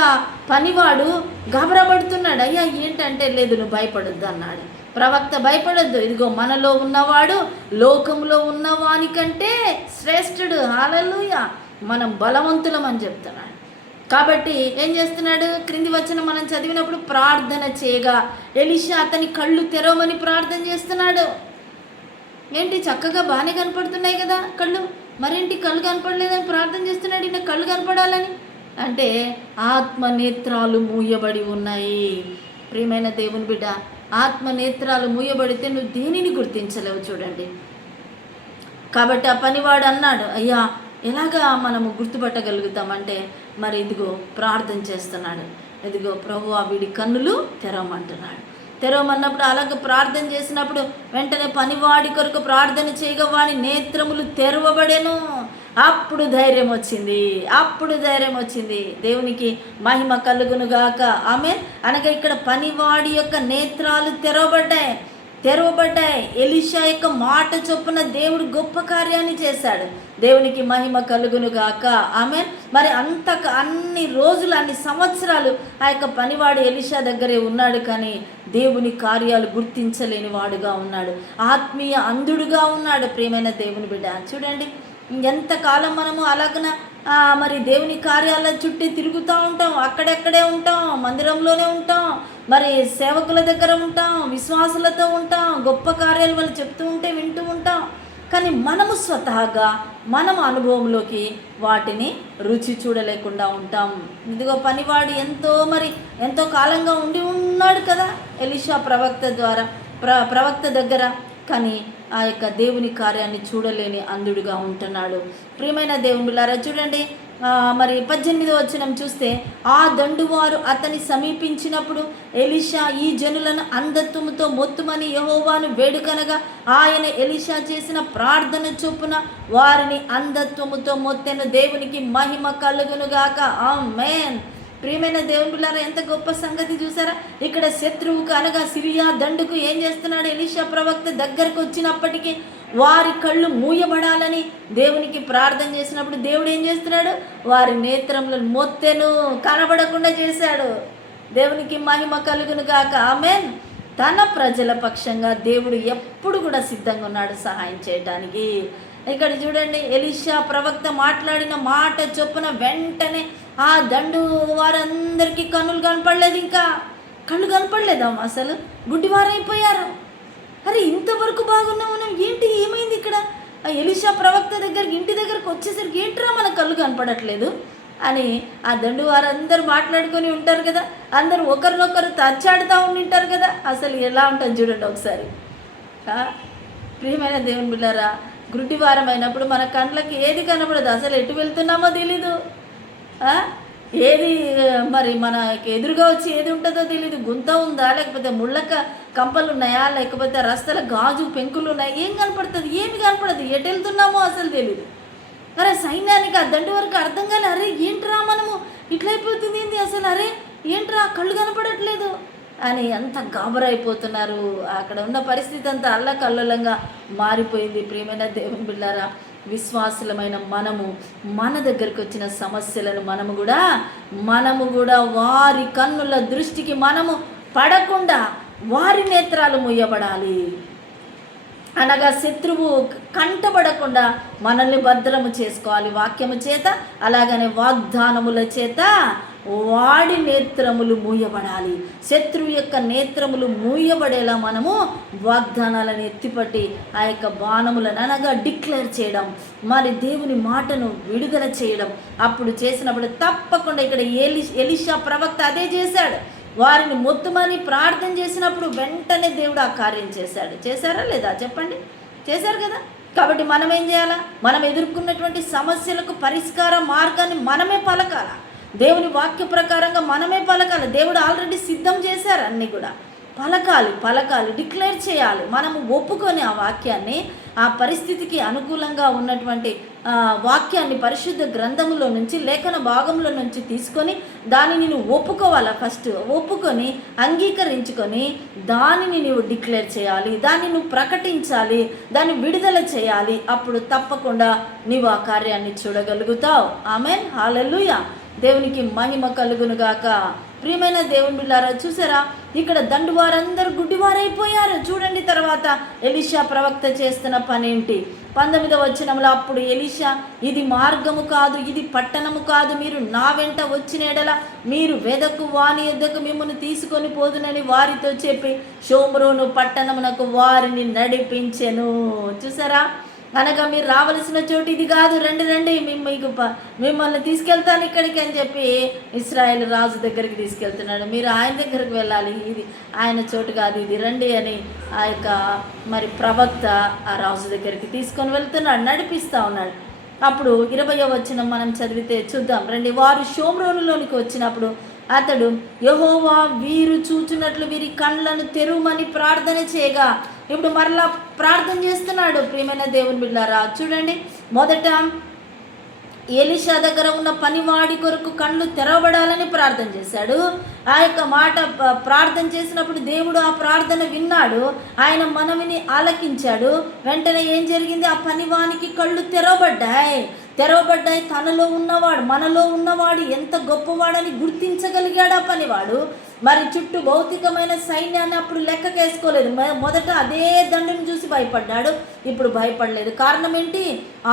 పనివాడు గాబరాపడుతున్నాడు. అయ్యా ఏంటంటే, లేదు నువ్వు భయపడొద్దు అన్నాడు. ప్రవక్త భయపడొద్దు, ఇదిగో మనలో ఉన్నవాడు లోకంలో ఉన్నవానికంటే శ్రేష్ఠుడు. హల్లెలూయా. మనం బలవంతులం అని చెప్తున్నాడు. కాబట్టి ఏం చేస్తున్నాడు? క్రింది వచనం మనం చదివినప్పుడు ప్రార్థన చేయగా ఎలీషా అతని కళ్ళు తెరవమని ప్రార్థన చేస్తున్నాడు. ఏంటి, చక్కగా బాగానే కనపడుతున్నాయి కదా కళ్ళు, మరేంటి కళ్ళు కనపడలేదని ప్రార్థన చేస్తున్నాడు. ఈయన కళ్ళు కనపడాలని అంటే ఆత్మనేత్రాలు మూయబడి ఉన్నాయి. ప్రియమైన దేవుని బిడ్డ, ఆత్మనేత్రాలు మూయబడితే నువ్వు దేనిని గుర్తించలేవు. చూడండి, కాబట్టి ఆ పనివాడు అన్నాడు, అయ్యా ఎలాగా మనము గుర్తుపట్టగలుగుతామంటే, మరి ఇదిగో ప్రార్థన చేస్తున్నాడు. ఇదిగో ప్రభువా వీడి కన్నులు తెరవమంటున్నాడు. తెరవమన్నప్పుడు అలాగే ప్రార్థన చేసినప్పుడు వెంటనే పనివాడి కొరకు ప్రార్థన చేయగా వాడి నేత్రములు తెరవబడెను. అప్పుడు ధైర్యం వచ్చింది. దేవునికి మహిమ కలుగును గాక. ఆమేన్. అనగా ఇక్కడ పనివాడి యొక్క నేత్రాలు తెరవబడ్డాయి. ఎలీషా యొక్క మాట చొప్పున దేవుడు గొప్ప కార్యాన్ని చేశాడు. దేవునికి మహిమ కలుగును గాక. ఆమేన్. మరి అన్ని రోజులు, అన్ని సంవత్సరాలు ఆ యొక్క పనివాడు ఎలీషా దగ్గరే ఉన్నాడు, కానీ దేవుని కార్యాలు గుర్తించలేని వాడుగా ఉన్నాడు, ఆత్మీయ అంధుడుగా ఉన్నాడు. ప్రియమైన దేవుని బిడ్డ, చూడండి ఎంతకాలం మనము అలాగన మరి దేవుని కార్యాల చుట్టూ తిరుగుతూ ఉంటాం, అక్కడెక్కడే ఉంటాం, మందిరంలోనే ఉంటాం, మరి సేవకుల దగ్గర ఉంటాం, విశ్వాసులతో ఉంటాం, గొప్ప కార్యాలు వాళ్ళు చెప్తూ ఉంటే వింటూ ఉంటాం. కానీ మనము స్వతహాగా మనం అనుభవంలోకి వాటిని రుచి చూడలేకుండా ఉంటాం. ఇదిగో పనివాడు ఎంతో కాలంగా ఉన్నాడు కదా ఎలీషా ప్రవక్త దగ్గర, కానీ ఆ యొక్క దేవుని కార్యాన్ని చూడలేని అంధుడుగా ఉంటున్నాడు. ప్రియమైన దేవుని బిడ్డలారా, చూడండి మరి 18వ వచనం చూస్తే, ఆ దండువారు అతని సమీపించినప్పుడు ఎలీషా ఈ జనులను అంధత్వముతో మొత్తుమని యెహోవాను వేడుకనగా ఆయన ఎలీషా చేసిన ప్రార్థన చొప్పున వారిని అంధత్వముతో మొత్తెను. దేవునికి మహిమ కలుగునుగాక. ఆమేన్. ప్రియమైన దేవుని బిడ్డలారా, ఎంత గొప్ప సంగతి చూసారా? ఇక్కడ శత్రువుకు అనగా సిరియా దండుకు ఏం చేస్తున్నాడు? ఎలీషా ప్రవక్త దగ్గరకు వచ్చినప్పటికీ వారి కళ్ళు మూయబడాలని దేవునికి ప్రార్థన చేసినప్పుడు దేవుడు ఏం చేస్తున్నాడు? వారి నేత్రములను మొత్తెను, కనబడకుండా చేశాడు. దేవునికి మహిమ కలుగును గాక. ఆమేన్. తన ప్రజల పక్షంగా దేవుడు ఎప్పుడు కూడా సిద్ధంగా ఉన్నాడు సహాయం చేయడానికి. ఇక్కడ చూడండి, ఎలీషా ప్రవక్త మాట్లాడిన మాట చొప్పున వెంటనే ఆ దండు వారందరికీ కన్నులు కనపడలేదు, ఇంకా కళ్ళు కనపడలేదా? అసలు గుడ్డివారైపోయారు. అరే ఇంతవరకు బాగున్నాం మనం, ఏంటి ఏమైంది ఇక్కడ? ఆ ఎలీషా ప్రవక్త ఇంటి దగ్గరకు వచ్చేసరికి ఏంట్రా మన కళ్ళు కనపడట్లేదు అని ఆ దండు వారందరూ మాట్లాడుకొని ఉంటారు కదా, అందరూ ఒకరినొకరు తచ్చాడుతూ ఉంటారు కదా. అసలు ఎలా ఉంటుంది చూడండి ఒకసారి. ప్రియమైన దేవుని బిడ్డలారా, గుడ్డివారం అయినప్పుడు మన కళ్ళకి ఏది కనపడదు, అసలు ఎటు వెళ్తున్నామో తెలీదు, ఏది మరి మనకి ఎదురుగా వచ్చి ఏది ఉంటుందో తెలీదు. గుంత ఉందా, లేకపోతే ముళ్ళ కంపలు ఉన్నాయా, లేకపోతే రస్తల గాజు పెంకులు ఉన్నాయా, ఏం కనపడుతుంది? ఏమి కనపడదు, ఎటు వెళ్తున్నామో అసలు తెలీదు. అరే సైన్యానికి ఆ దండు వరకు అర్థం కాలే, అరే ఏంట్రా మనము ఇట్లయిపోతుంది ఏంది అసలు, అరే ఏంట్రా కళ్ళు కనపడట్లేదు అని అంత గాబరైపోతున్నారు. అక్కడ ఉన్న పరిస్థితి అంతా అల్లకల్లోలంగా మారిపోయింది. ప్రియమైన దేవుని బిడ్డలారా, విశ్వాసులమైన మన దగ్గరికి వచ్చిన సమస్యలను మనము కూడా వారి కన్నుల దృష్టికి మనము పడకుండా వారి నేత్రాలు మూయబడాలి. అనగా శత్రువు కంటపడకుండా మనల్ని భద్రము చేసుకోవాలి వాక్యము చేత, అలాగనే వాగ్దానముల చేత వాడి నేత్రములు మూయబడాలి. శత్రువు యొక్క నేత్రములు మూయబడేలా మనము వాగ్దానాలను ఎత్తిపట్టి ఆ యొక్క బాణములను అనగా డిక్లేర్ చేయడం, మరి దేవుని మాటను విడుదల చేయడం. అప్పుడు చేసినప్పుడు తప్పకుండా ఇక్కడ ఎలీషా ప్రవక్త అదే చేశాడు. వారిని మొత్తమని ప్రార్థన చేసినప్పుడు వెంటనే దేవుడు ఆ కార్యం చేశాడు. చేశారా లేదా చెప్పండి? చేశారు కదా. కాబట్టి మనం ఏం చేయాలా? మనం ఎదుర్కొన్నటువంటి సమస్యలకు పరిష్కార మార్గాన్ని మనమే పలకాల. దేవుని వాక్య ప్రకారంగా మనమే పలకాలి. దేవుడు ఆల్రెడీ సిద్ధం చేశారు. అన్నీ కూడా పలకాలి, డిక్లేర్ చేయాలి. మనము ఒప్పుకొని ఆ వాక్యాన్ని, ఆ పరిస్థితికి అనుకూలంగా ఉన్నటువంటి వాక్యాన్ని పరిశుద్ధ గ్రంథములో నుంచి, లేఖన భాగంలో నుంచి తీసుకొని దానిని నువ్వు ఒప్పుకోవాలా. ఫస్ట్ ఒప్పుకొని అంగీకరించుకొని దానిని నువ్వు డిక్లేర్ చేయాలి, దాన్ని నువ్వు ప్రకటించాలి, దాన్ని విడుదల చేయాలి. అప్పుడు తప్పకుండా నీవు ఆ కార్యాన్ని చూడగలుగుతావు. ఆమేన్, హల్లెలూయా. దేవునికి మహిమ కలుగునుగాక. ప్రియమైన దేవుని బిడ్డలారా, చూసారా ఇక్కడ దండు వారందరూ గుడ్డివారైపోయారు. చూడండి తర్వాత ఎలీషా ప్రవక్త చేస్తున్న పని ఏంటి? 19వ వచనంలో, అప్పుడు ఎలీషా, ఇది మార్గము కాదు, ఇది పట్టణము కాదు, మీరు నా వెంట వచ్చిన ఎడల మీరు వెదకు వాని యొద్దకు మిమ్మల్ని తీసుకొని పోదునని వారితో చెప్పి షోమ్రోను పట్టణమునకు వారిని నడిపించెను. చూసారా, అనగా మీరు రావలసిన చోటు ఇది కాదు, రండి మిమ్మల్ని తీసుకెళ్తాను ఇక్కడికి అని చెప్పి ఇశ్రాయేలు రాజు దగ్గరికి తీసుకెళ్తున్నాడు. మీరు ఆయన దగ్గరికి వెళ్ళాలి, ఇది ఆయన చోటు కాదు, ఇది రండి అని ఆ యొక్క మరి ప్రవక్త ఆ రాజు దగ్గరికి తీసుకొని వెళ్తున్నాడు, నడిపిస్తూ ఉన్నాడు. అప్పుడు 20వ వచనం మనం చదివితే చూద్దాం రండి. వారు షోమ్రోనులోనికి వచ్చినప్పుడు అతడు, యెహోవా వీరు చూచున్నట్లు వీరి కళ్ళను తెరువమని ప్రార్థన చేయగా, ఇప్పుడు మరలా ప్రార్థన చేస్తున్నాడు. ప్రియమైన దేవుని బిడ్డలారా, చూడండి, మొదట ఎలీషా దగ్గర ఉన్న పనివాడి కొరకు కళ్ళు తెరవబడాలని ప్రార్థన చేశాడు. ఆ యొక్క మాట ప్రార్థన చేసినప్పుడు దేవుడు ఆ ప్రార్థన విన్నాడు, ఆయన మనవిని ఆలకించాడు. వెంటనే ఏం జరిగింది? ఆ పనివానికి కళ్ళు తెరవబడ్డాయి. మనలో ఉన్నవాడు ఎంత గొప్పవాడని గుర్తించగలిగాడు ఆ పనివాడు. మరి చుట్టూ భౌతికమైన సైన్యాన్ని అప్పుడు లెక్కకేసుకోలేదు. మొదట అదే దండుని చూసి భయపడ్డాడు, ఇప్పుడు భయపడలేదు. కారణం ఏంటి?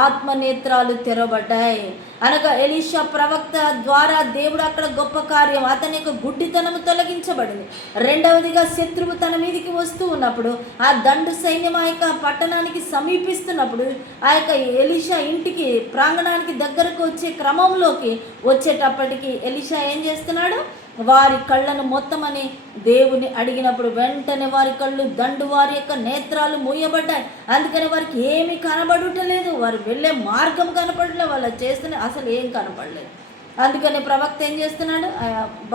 ఆత్మనేత్రాలు తెరవబడ్డాయి. అనగా ఎలీషా ప్రవక్త ద్వారా దేవుడు అక్కడ గొప్ప కార్యం, అతని యొక్క గుడ్డితనము తొలగించబడింది. రెండవదిగా శత్రువు తన మీదికి వస్తూ ఉన్నప్పుడు, ఆ దండు సైన్యం ఆ యొక్క పట్టణానికి సమీపిస్తున్నప్పుడు, ఆ యొక్క ఎలీషా ఇంటికి ప్రాంగణానికి దగ్గరకు వచ్చే క్రమంలోకి వచ్చేటప్పటికి ఎలీషా ఏం చేస్తున్నాడు? వారి కళ్ళను మొత్తమని దేవుని అడిగినప్పుడు వెంటనే వారి కళ్ళు వారి యొక్క నేత్రాలు మూయబడ్డాయి. అందుకని వారికి ఏమీ కనబడటలేదు, వారు వెళ్ళే మార్గం కనపడలేదు, వాళ్ళు చేస్తున్న అసలు ఏం కనపడలేదు. అందుకని ప్రవక్త ఏం చేస్తున్నాడు?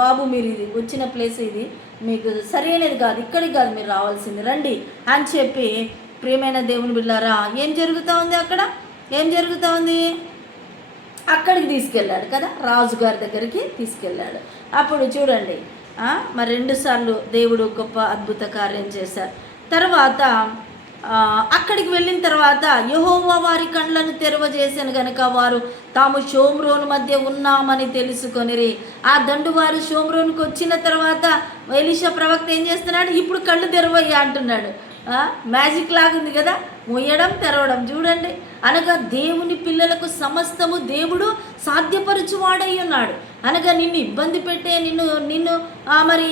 బాబు, మీరు ఇది వచ్చిన ప్లేస్ ఇది మీకు సరైనది కాదు, ఇక్కడికి కాదు మీరు రావాల్సింది, రండి అని చెప్పి, ప్రియమైన దేవుని బిడ్డలారా, ఏం జరుగుతూ ఉంది? అక్కడ ఏం జరుగుతూ ఉంది? అక్కడికి తీసుకెళ్ళాడు కదా, రాజుగారి దగ్గరికి తీసుకెళ్ళాడు. అప్పుడు చూడండి, మరి 2 సార్లు దేవుడు గొప్ప అద్భుత కార్యం చేశారు. తర్వాత అక్కడికి వెళ్ళిన తర్వాత యెహోవా వారి కళ్ళను తెరవజేసాను గనుక వారు తాము షోమ్రోను మధ్య ఉన్నామని తెలుసుకొనిరి. ఆ దండువారు షోమ్రోనుకు వచ్చిన తర్వాత ఎలీషా ప్రవక్త ఏం చేస్తున్నాడు? ఇప్పుడు కళ్ళు తెరవయ్యా అంటున్నాడు. మ్యాజిక్ లాగుంది కదా, మొయ్యడం తెరవడం. చూడండి, అనగా దేవుని పిల్లలకు సమస్తము దేవుడు సాధ్యపరచువాడై ఉన్నాడు. అనగా నిన్ను ఇబ్బంది పెట్టే, నిన్ను మరి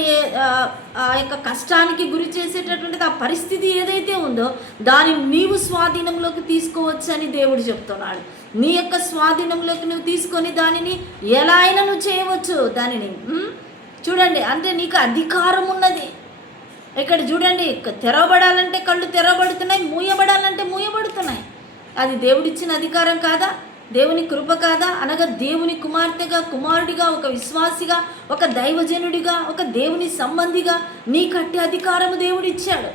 ఆ యొక్క కష్టానికి గురి చేసేటటువంటిది ఆ పరిస్థితి ఏదైతే ఉందో దాన్ని నీవు స్వాధీనంలోకి తీసుకోవచ్చని దేవుడు చెప్తున్నాడు. నీ యొక్క స్వాధీనంలోకి నువ్వు తీసుకొని దానిని ఎలా అయినా నువ్వు చేయవచ్చు. దానిని చూడండి, అంటే నీకు అధికారం ఉన్నది. ఇక్కడ చూడండి, తెరవబడాలంటే కళ్ళు తెరవబడుతున్నాయి, మూయబడాలంటే మూయబడుతున్నాయి. అది దేవుడిచ్చిన అధికారం కాదా? దేవుని కృప కాదా? అనగా దేవుని కుమార్తెగా, కుమారుడిగా, ఒక విశ్వాసిగా, ఒక దైవజనుడిగా, ఒక దేవుని సంబంధిగా నీ కట్టి అధికారము దేవుడిచ్చాడు.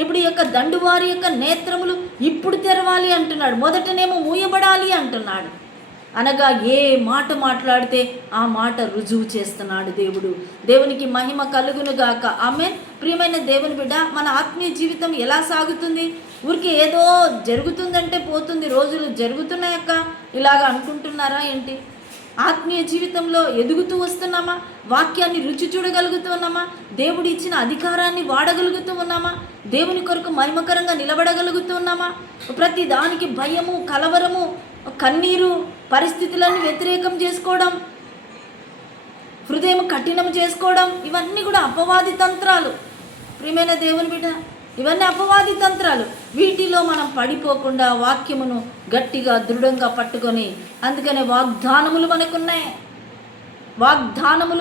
ఇప్పుడు ఈ యొక్క దండువారి యొక్క నేత్రములు ఇప్పుడు తెరవాలి అంటున్నాడు. మొదటనేమో మూయబడాలి అంటున్నాడు. అనగా ఏ మాట మాట్లాడితే ఆ మాట రుజువు చేస్తున్నాడు దేవుడు. దేవునికి మహిమ కలుగును గాక. ఆమేన్. ప్రియమైన దేవుని బిడ్డ, మన ఆత్మీయ జీవితం ఎలా సాగుతుంది? ఊరికి ఏదో జరుగుతుందంటే పోతుంది, రోజులు జరుగుతున్నాయక్క ఇలాగ అనుకుంటున్నారా ఏంటి? ఆత్మీయ జీవితంలో ఎదుగుతూ వస్తున్నామా? వాక్యాన్ని రుచి చూడగలుగుతూ ఉన్నామా? దేవుడు ఇచ్చిన అధికారాన్ని వాడగలుగుతూ ఉన్నామా? దేవుని కొరకు మహిమకరంగా నిలబడగలుగుతూ ఉన్నామా? ప్రతి దానికి భయము, కలవరము, కన్నీరు, పరిస్థితులను వ్యతిరేకం చేసుకోవడం, హృదయం కఠినం చేసుకోవడం, ఇవన్నీ కూడా అపవాది తంత్రాలు. ప్రియమైన దేవుని బిడ్డ, ఇవన్నీ అపవాది తంత్రాలు. వీటిలో మనం పడిపోకుండా వాక్యమును గట్టిగా దృఢంగా పట్టుకొని, అందుకనే వాగ్దానములు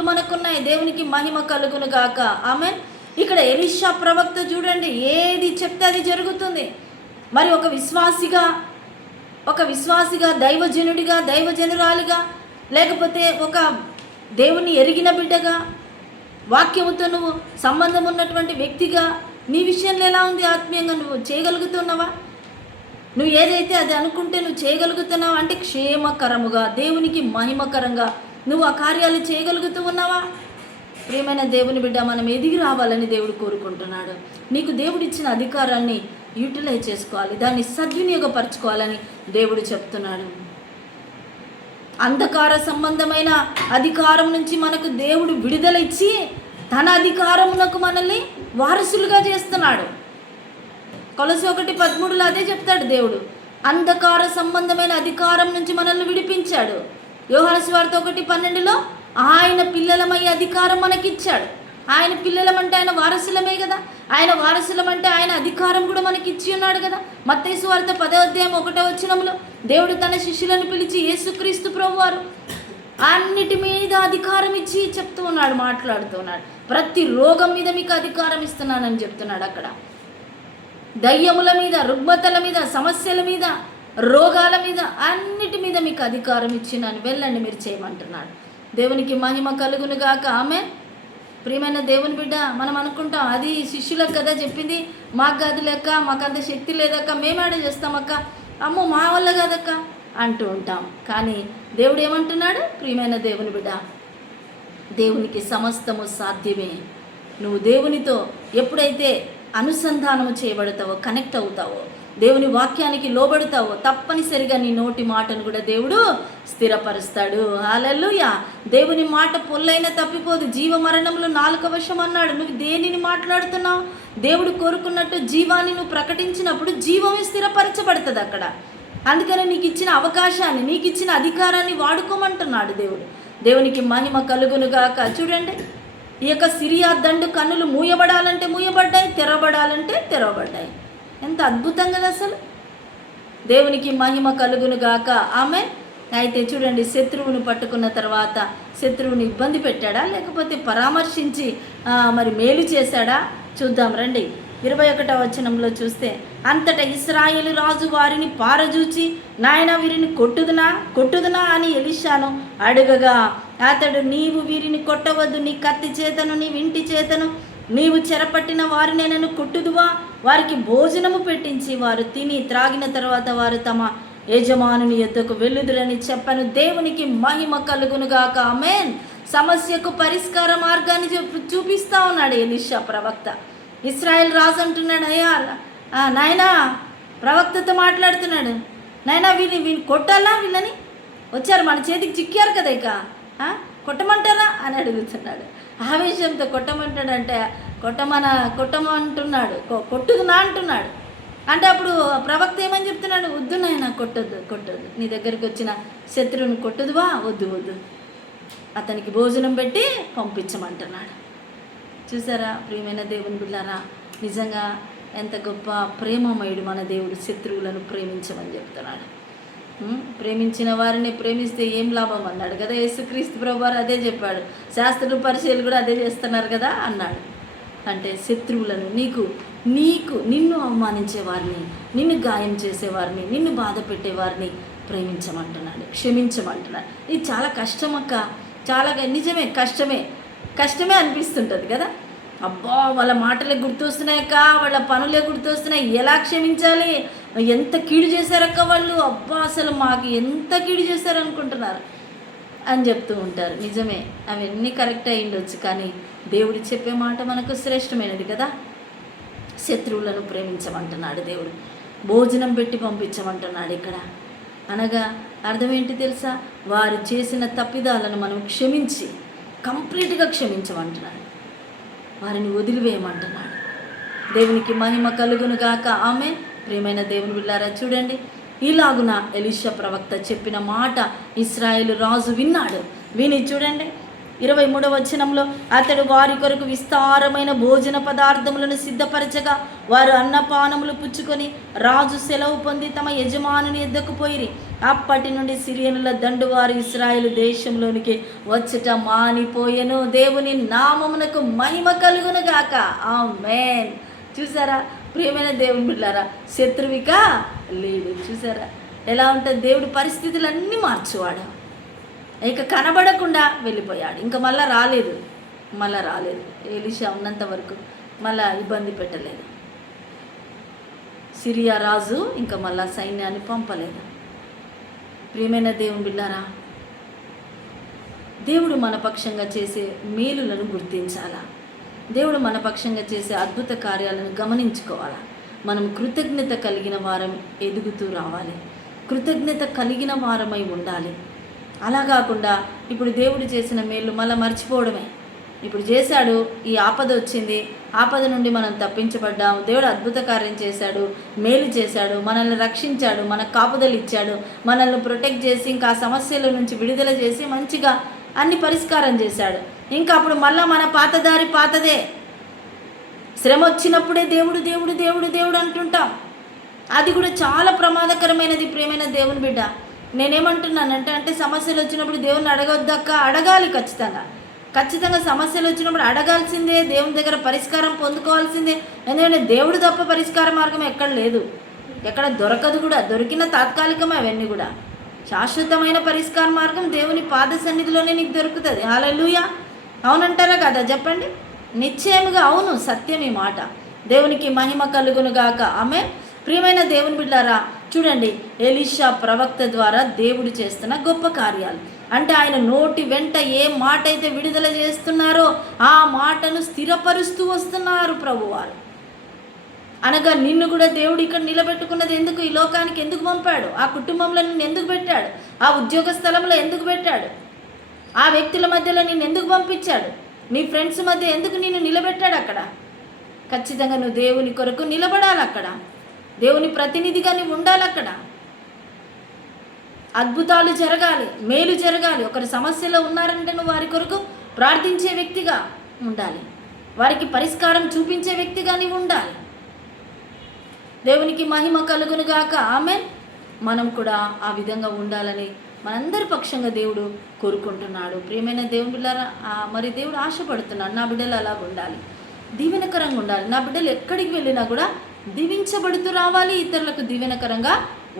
మనకున్నాయి. దేవునికి మహిమ కలుగును గాక. ఆమేన్. ఇక్కడ ఎలీషా ప్రవక్త చూడండి, ఏది చెప్తే అది జరుగుతుంది. మరి ఒక విశ్వాసిగా దైవజనుడిగా, దైవజనురాలిగా, లేకపోతే ఒక దేవుని ఎరిగిన బిడ్డగా, వాక్యముతో నువ్వు సంబంధం ఉన్నటువంటి వ్యక్తిగా నీ విషయంలో ఎలా ఉంది? ఆత్మీయంగా నువ్వు చేయగలుగుతున్నావా? నువ్వు ఏదైతే అది అనుకుంటే నువ్వు చేయగలుగుతున్నావా? అంటే క్షేమకరముగా, దేవునికి మహిమకరంగా నువ్వు ఆ కార్యాలు చేయగలుగుతూ ఉన్నావా? ప్రియమైన దేవుని బిడ్డ, మనం ఎదిగి రావాలని దేవుడు కోరుకుంటున్నాడు. నీకు దేవుడిచ్చిన అధికారాన్ని యూటిలైజ్ చేసుకోవాలి, దాన్ని సద్వినియోగపరచుకోవాలని దేవుడు చెప్తున్నాడు. అంధకార సంబంధమైన అధికారం నుంచి మనకు దేవుడు విడుదల ఇచ్చి తన అధికారమునకు మనల్ని వారసులుగా చేస్తున్నాడు. కొలసి 1:13 అదే చెప్తాడు దేవుడు. అంధకార సంబంధమైన అధికారం నుంచి మనల్ని విడిపించాడు. యోహాను సువార్త 1:12 ఆయన పిల్లలమయ్యే అధికారం మనకిచ్చాడు. ఆయన పిల్లలమంటే ఆయన వారసులమే కదా. ఆయన వారసులమంటే ఆయన అధికారం కూడా మనకి ఇచ్చి ఉన్నాడు కదా. మత్తయి సువార్త 10:1 దేవుడు తన శిష్యులను పిలిచి, యేసుక్రీస్తు ప్రభువారు అన్నిటి మీద అధికారం ఇచ్చి చెప్తూ ఉన్నాడు, మాట్లాడుతూ ఉన్నాడు. ప్రతి రోగం మీద మీకు అధికారం ఇస్తున్నానని చెప్తున్నాడు. అక్కడ దయ్యముల మీద, రుగ్మతల మీద, సమస్యల మీద, రోగాల మీద, అన్నిటి మీద మీకు అధికారం ఇచ్చినాను, వెళ్ళండి మీరు చేయమంటున్నాడు. దేవునికి మహిమ కలుగును గాక. ఆమేన్. ప్రియమైన దేవుని బిడ్డ, మనం అనుకుంటాం అది శిష్యులకు కదా చెప్పింది, మాకు కాదు లెక్క, మాకు అంత శక్తి లేదక్క, మేమాడ చేస్తామక్క, అమ్మో మా వల్ల కాదక్క అంటూ ఉంటాం. కానీ దేవుడు ఏమంటున్నాడు? ప్రియమైన దేవుని బిడ్డ, దేవునికి సమస్తము సాధ్యమే. నువ్వు దేవునితో ఎప్పుడైతే అనుసంధానము చేయబడతావో, కనెక్ట్ అవుతావో, దేవుని వాక్యానికి లోబడతావో, తప్పనిసరిగా నీ నోటి మాటను కూడా దేవుడు స్థిరపరుస్తాడు. హల్లెలూయా. దేవుని మాట పొల్లైన తప్పిపోదు, జీవ మరణములు నాలుక వశం అన్నాడు. నువ్వు దేనిని మాట్లాడుతున్నావు? దేవుడు కోరుకున్నట్టు జీవాన్ని నువ్వు ప్రకటించినప్పుడు జీవమే స్థిరపరచబడుతుంది అక్కడ. అందుకని నీకు ఇచ్చిన అవకాశాన్ని, నీకు ఇచ్చిన అధికారాన్ని వాడుకోమంటున్నాడు దేవుడు. దేవునికి మహిమ కలుగును గాక. చూడండి, ఈ యొక్క సిరియా దండు కన్నులు మూయబడాలంటే మూయబడ్డాయి, తెరవబడాలంటే తెరవబడ్డాయి. ఎంత అద్భుతం కదా అసలు. దేవునికి మహిమ కలుగును గాక. ఆమె అయితే చూడండి, శత్రువును పట్టుకున్న తర్వాత శత్రువుని ఇబ్బంది పెట్టాడా, లేకపోతే పరామర్శించి మరి మేలు చేశాడా? చూద్దాం రండి. 21వ వచనంలో చూస్తే, అంతటా ఇశ్రాయేలు రాజు వారిని పారజూచి, నాయన వీరిని కొట్టుదునా అని ఎలీషాను అడుగగా, అతడు, నీవు వీరిని కొట్టవద్దు, నీ కత్తి చేతను, నీ ఇంటి చేతను నీవు చెరపట్టిన వారిని నన్ను కొట్టుదువా? వారికి భోజనము పెట్టించి వారు తిని త్రాగిన తర్వాత వారు తమ యజమానుని యొద్దకు వెళ్ళుదురని చెప్పను. దేవునికి మహిమ కలుగునుగాక. ఆమేన్. సమస్యకు పరిష్కార మార్గాన్ని చూపిస్తా ఉన్నాడు ఎలీషా ప్రవక్త. ఇశ్రాయేల్ రాజు అంటున్నాడు, అయ్యా నాయనా, ప్రవక్తతో మాట్లాడుతున్నాడు, నాయనా వీళ్ళని కొట్టాలా? వీళ్ళని వచ్చారు మన చేతికి చిక్కారు కదా, ఇక కొట్టమంటారా అని అడుగుతున్నాడు. ఆవేశంతో కొట్టమంటాడంటే కొట్టమంటున్నాడు, కొట్టుదునా అంటున్నాడు. అంటే అప్పుడు ప్రవక్త ఏమని చెప్తున్నాడు? వద్దు నాయన, కొట్టొద్దు, నీ దగ్గరికి వచ్చిన శత్రువుని కొట్టుదువా? వద్దు, అతనికి భోజనం పెట్టి పంపించమంటున్నాడు. చూసారా ప్రియమైన దేవుని బిడ్డలారా, నిజంగా ఎంత గొప్ప ప్రేమమయుడు మన దేవుడు. శత్రువులను ప్రేమించమని చెప్తున్నాడు. ప్రేమించిన వారిని ప్రేమిస్తే ఏం లాభం అన్నాడు కదా యేసుక్రీస్తు ప్రభువారు. అదే చెప్పాడు. శాస్త్రులు పరిచయాలు కూడా అదే చేస్తున్నారు కదా అన్నాడు. అంటే శత్రువులను, నిన్ను అవమానించే వారిని, నిన్ను గాయం చేసేవారిని, నిన్ను బాధ పెట్టేవారిని ప్రేమించమంటున్నాడు, క్షమించమంటున్నాడు. ఇది చాలా కష్టం అక్క, చాలా నిజమే, కష్టమే అనిపిస్తుంటుంది కదా. అబ్బా, వాళ్ళ మాటలే గుర్తొస్తున్నాయక్క, వాళ్ళ పనులే గుర్తొస్తున్నాయి, ఎలా క్షమించాలి, ఎంత కీడు చేశారక్క వాళ్ళు, అబ్బా అసలు మాకు ఎంత కీడు చేశారు అనుకుంటున్నారు అని చెప్తూ ఉంటారు. నిజమే, అవన్నీ కరెక్ట్ అయి ఉండొచ్చు, కానీ దేవుడు చెప్పే మాట మనకు శ్రేష్టమైనది కదా. శత్రువులను ప్రేమించమంటున్నాడు దేవుడు, భోజనం పెట్టి పంపించమంటున్నాడు ఇక్కడ. అనగా అర్థం ఏంటి తెలుసా? వారు చేసిన తప్పిదాలను మనం క్షమించి కంప్లీట్గా క్షమించమంటున్నాడు, వారిని వదిలివేయమంటున్నాడు. దేవునికి మహిమ కలుగును గాక. ఆమె ప్రియమైన దేవుని బిడ్డలారా, చూడండి, ఇలాగున ఎలీషా ప్రవక్త చెప్పిన మాట ఇశ్రాయేలు రాజు విన్నాడు. విని చూడండి 23వ వచనంలో, అతడు వారి కొరకు విస్తారమైన భోజన పదార్థములను సిద్ధపరచగా వారు అన్నపానములు పుచ్చుకొని రాజు సెలవు పొంది తమ యజమానుని ఎద్దకు పోయిరి. అప్పటి నుండి సిరియనుల దండు వారు ఇశ్రాయేలు దేశంలోనికి వచ్చుట మానిపోయెను. దేవుని నామమునకు మహిమ కలుగును గాక. ఆమేన్. చూసారా ప్రియమైన దేవుని బిడ్డలారా, శత్రువిక లేడు. చూసారా ఎలా ఉంటుంది? దేవుడి పరిస్థితులన్నీ మార్చువాడు. ఇక కనబడకుండా వెళ్ళిపోయాడు, ఇంకా మళ్ళీ రాలేదు. ఎలీషా ఉన్నంత వరకు మళ్ళా ఇబ్బంది పెట్టలేదు. సిరియా రాజు ఇంకా మళ్ళా సైన్యాన్ని పంపలేదు. ప్రియమైన దేవుని బిడ్డారా, దేవుడు మన పక్షంగా చేసే మేలులను గుర్తించాలా, దేవుడు మన పక్షంగా చేసే అద్భుత కార్యాలను గమనించుకోవాలా. మనం కృతజ్ఞత కలిగిన వారం ఎదుగుతూ రావాలి, కృతజ్ఞత కలిగిన వారమై ఉండాలి. అలా కాకుండా ఇప్పుడు దేవుడు చేసిన మేలు మళ్ళీ మర్చిపోవడమే. ఇప్పుడు చేశాడు, ఈ ఆపద వచ్చింది, ఆపద నుండి మనం తప్పించబడ్డాం, దేవుడు అద్భుత కార్యం చేశాడు, మేలు చేశాడు, మనల్ని రక్షించాడు, మనకు కాపుదలు ఇచ్చాడు, మనల్ని ప్రొటెక్ట్ చేసి ఇంకా ఆ సమస్యల నుంచి విడుదల చేసి మంచిగా అన్ని పరిష్కారం చేశాడు. ఇంకా అప్పుడు మళ్ళీ మన పాతదారి పాతదే. శ్రమ వచ్చినప్పుడే దేవుడు దేవుడు దేవుడు దేవుడు అంటుంటాం. అది కూడా చాలా ప్రమాదకరమైనది ప్రియమైన దేవుని బిడ్డ. నేనేమంటున్నానంటే సమస్యలు వచ్చినప్పుడు దేవుని అడగొద్దక్క, అడగాలి ఖచ్చితంగా సమస్యలు వచ్చినప్పుడు అడగాల్సిందే, దేవుని దగ్గర పరిష్కారం పొందుకోవాల్సిందే. ఎందుకంటే దేవుడు తప్ప పరిష్కార మార్గం ఎక్కడ లేదు, ఎక్కడ దొరకదు కూడా. దొరికిన తాత్కాలికమే అవన్నీ కూడా. శాశ్వతమైన పరిష్కార మార్గం దేవుని పాద సన్నిధిలోనే నీకు దొరుకుతుంది. హల్లెలూయా. అవునంటారా కదా? చెప్పండి. నిశ్చయముగా అవును, సత్యం ఈ మాట. దేవునికి మహిమ కలుగును గాక. ఆమె. ప్రియమైన దేవుని బిడ్డారా, చూడండి, ఎలీషా ప్రవక్త ద్వారా దేవుడు చేస్తున్న గొప్ప కార్యాలు. అంటే ఆయన నోటి వెంట ఏ మాట అయితే విడుదల చేస్తున్నారో ఆ మాటను స్థిరపరుస్తూ వస్తున్నారు ప్రభువారు. అనగా నిన్ను కూడా దేవుడు ఇక్కడ నిలబెట్టుకున్నది ఎందుకు? ఈ లోకానికి ఎందుకు పంపాడు? ఆ కుటుంబంలో నిన్ను ఎందుకు పెట్టాడు? ఆ ఉద్యోగ స్థలంలో ఎందుకు పెట్టాడు? ఆ వ్యక్తుల మధ్యలో నిన్ను ఎందుకు పంపించాడు? నీ ఫ్రెండ్స్ మధ్య ఎందుకు నిన్ను నిలబెట్టాడు? అక్కడ ఖచ్చితంగా నువ్వు దేవుని కొరకు నిలబడాలి, అక్కడ దేవుని ప్రతినిధిగా నువ్వు ఉండాలి, అక్కడ అద్భుతాలు జరగాలి, మేలు జరగాలి. ఒకరి సమస్యలో ఉన్నారంటే నువ్వు వారి కొరకు ప్రార్థించే వ్యక్తిగా ఉండాలి, వారికి పరిష్కారం చూపించే వ్యక్తిగా నీవు ఉండాలి. దేవునికి మహిమ కలుగును గాక. ఆమేన్. మనం కూడా ఆ విధంగా ఉండాలని మనందరి పక్షంగా దేవుడు కోరుకుంటున్నాడు. ప్రియమైన దేవుని బిడ్డలారా, మరి దేవుడు ఆశపడుతున్నాడు, నా బిడ్డలు అలాగ ఉండాలి, దీవెనకరంగా ఉండాలి. నా బిడ్డలు ఎక్కడికి వెళ్ళినా కూడా దీవించబడుతూ రావాలి, ఇతరులకు దీవెనకరంగా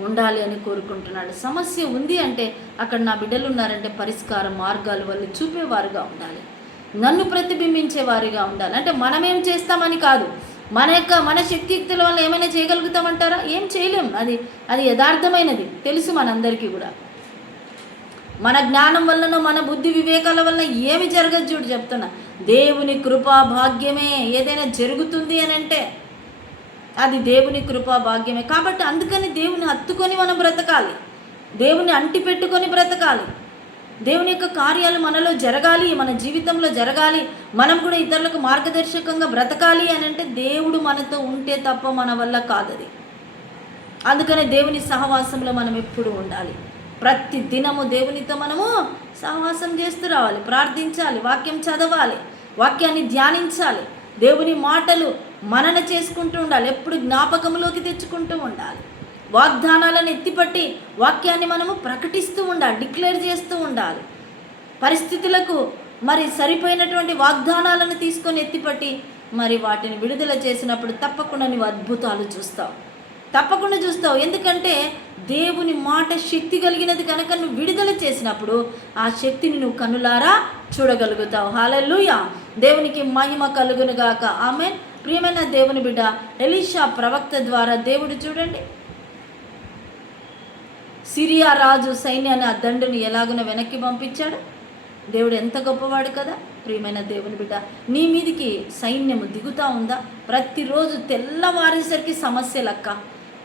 ఉండాలి అని కోరుకుంటున్నాడు. సమస్య ఉంది అంటే అక్కడ నా బిడ్డలు ఉన్నారంటే పరిష్కార మార్గాలు వాళ్ళు చూపేవారుగా ఉండాలి, నన్ను ప్రతిబింబించేవారిగా ఉండాలి. అంటే మనమేం చేస్తామని కాదు, మన శక్తియుక్తుల వల్ల ఏమైనా చేయగలుగుతామంటారా? ఏం చేయలేం. అది యథార్థమైనది, తెలుసు మనందరికీ కూడా. మన జ్ఞానం వల్లనో మన బుద్ధి వివేకాల వల్ల ఏమి జరగదు. చూడు చెప్తున్నా, దేవుని కృపా భాగ్యమే ఏదైనా జరుగుతుంది అని అంటే అది దేవుని కృపా భాగ్యమే. కాబట్టి అందుకని దేవుని హత్తుకొని మనం బ్రతకాలి, దేవుని అంటి పెట్టుకొని బ్రతకాలి. దేవుని యొక్క కార్యాలు మనలో జరగాలి, మన జీవితంలో జరగాలి, మనం కూడా ఇతరులకు మార్గదర్శకంగా బ్రతకాలి అని అంటే దేవుడు మనతో ఉంటే తప్ప మన వల్ల కాదది. అందుకనే దేవుని సహవాసంలో మనం ఎప్పుడు ఉండాలి. ప్రతి దినము దేవునితో మనము సహవాసం చేస్తూ రావాలి, ప్రార్థించాలి, వాక్యం చదవాలి, వాక్యాన్ని ధ్యానించాలి, దేవుని మాటలు మనన చేసుకుంటూ ఉండాలి, ఎప్పుడు జ్ఞాపకంలోకి తెచ్చుకుంటూ ఉండాలి. వాగ్దానాలను ఎత్తిపట్టి వాక్యాన్ని మనము ప్రకటిస్తూ ఉండాలి, డిక్లేర్ చేస్తూ ఉండాలి. పరిస్థితులకు మరి సరిపోయినటువంటి వాగ్దానాలను తీసుకొని ఎత్తిపట్టి మరి వాటిని విడుదల చేసినప్పుడు తప్పకుండా నువ్వు అద్భుతాలు చూస్తావు. తప్పకుండా చూస్తావు. ఎందుకంటే దేవుని మాట శక్తి కలిగినది కనుక నువ్వు విడుదల చేసినప్పుడు ఆ శక్తిని నువ్వు కన్నులారా చూడగలుగుతావు. హల్లెలూయా, దేవునికి మహిమ కలుగును గాక. ఆమేన్. ప్రియమైన దేవుని బిడ్డ, ఎలీషా ప్రవక్త ద్వారా దేవుడు చూడండి సిరియా రాజు సైన్యాన్ని ఆ దండుని ఎలాగున వెనక్కి పంపించాడు. దేవుడు ఎంత గొప్పవాడు కదా. ప్రియమైన దేవుని బిడ్డ, నీ మీదికి సైన్యము దిగుతూ ఉందా? ప్రతిరోజు తెల్లవారేసరికి సమస్యలక్క.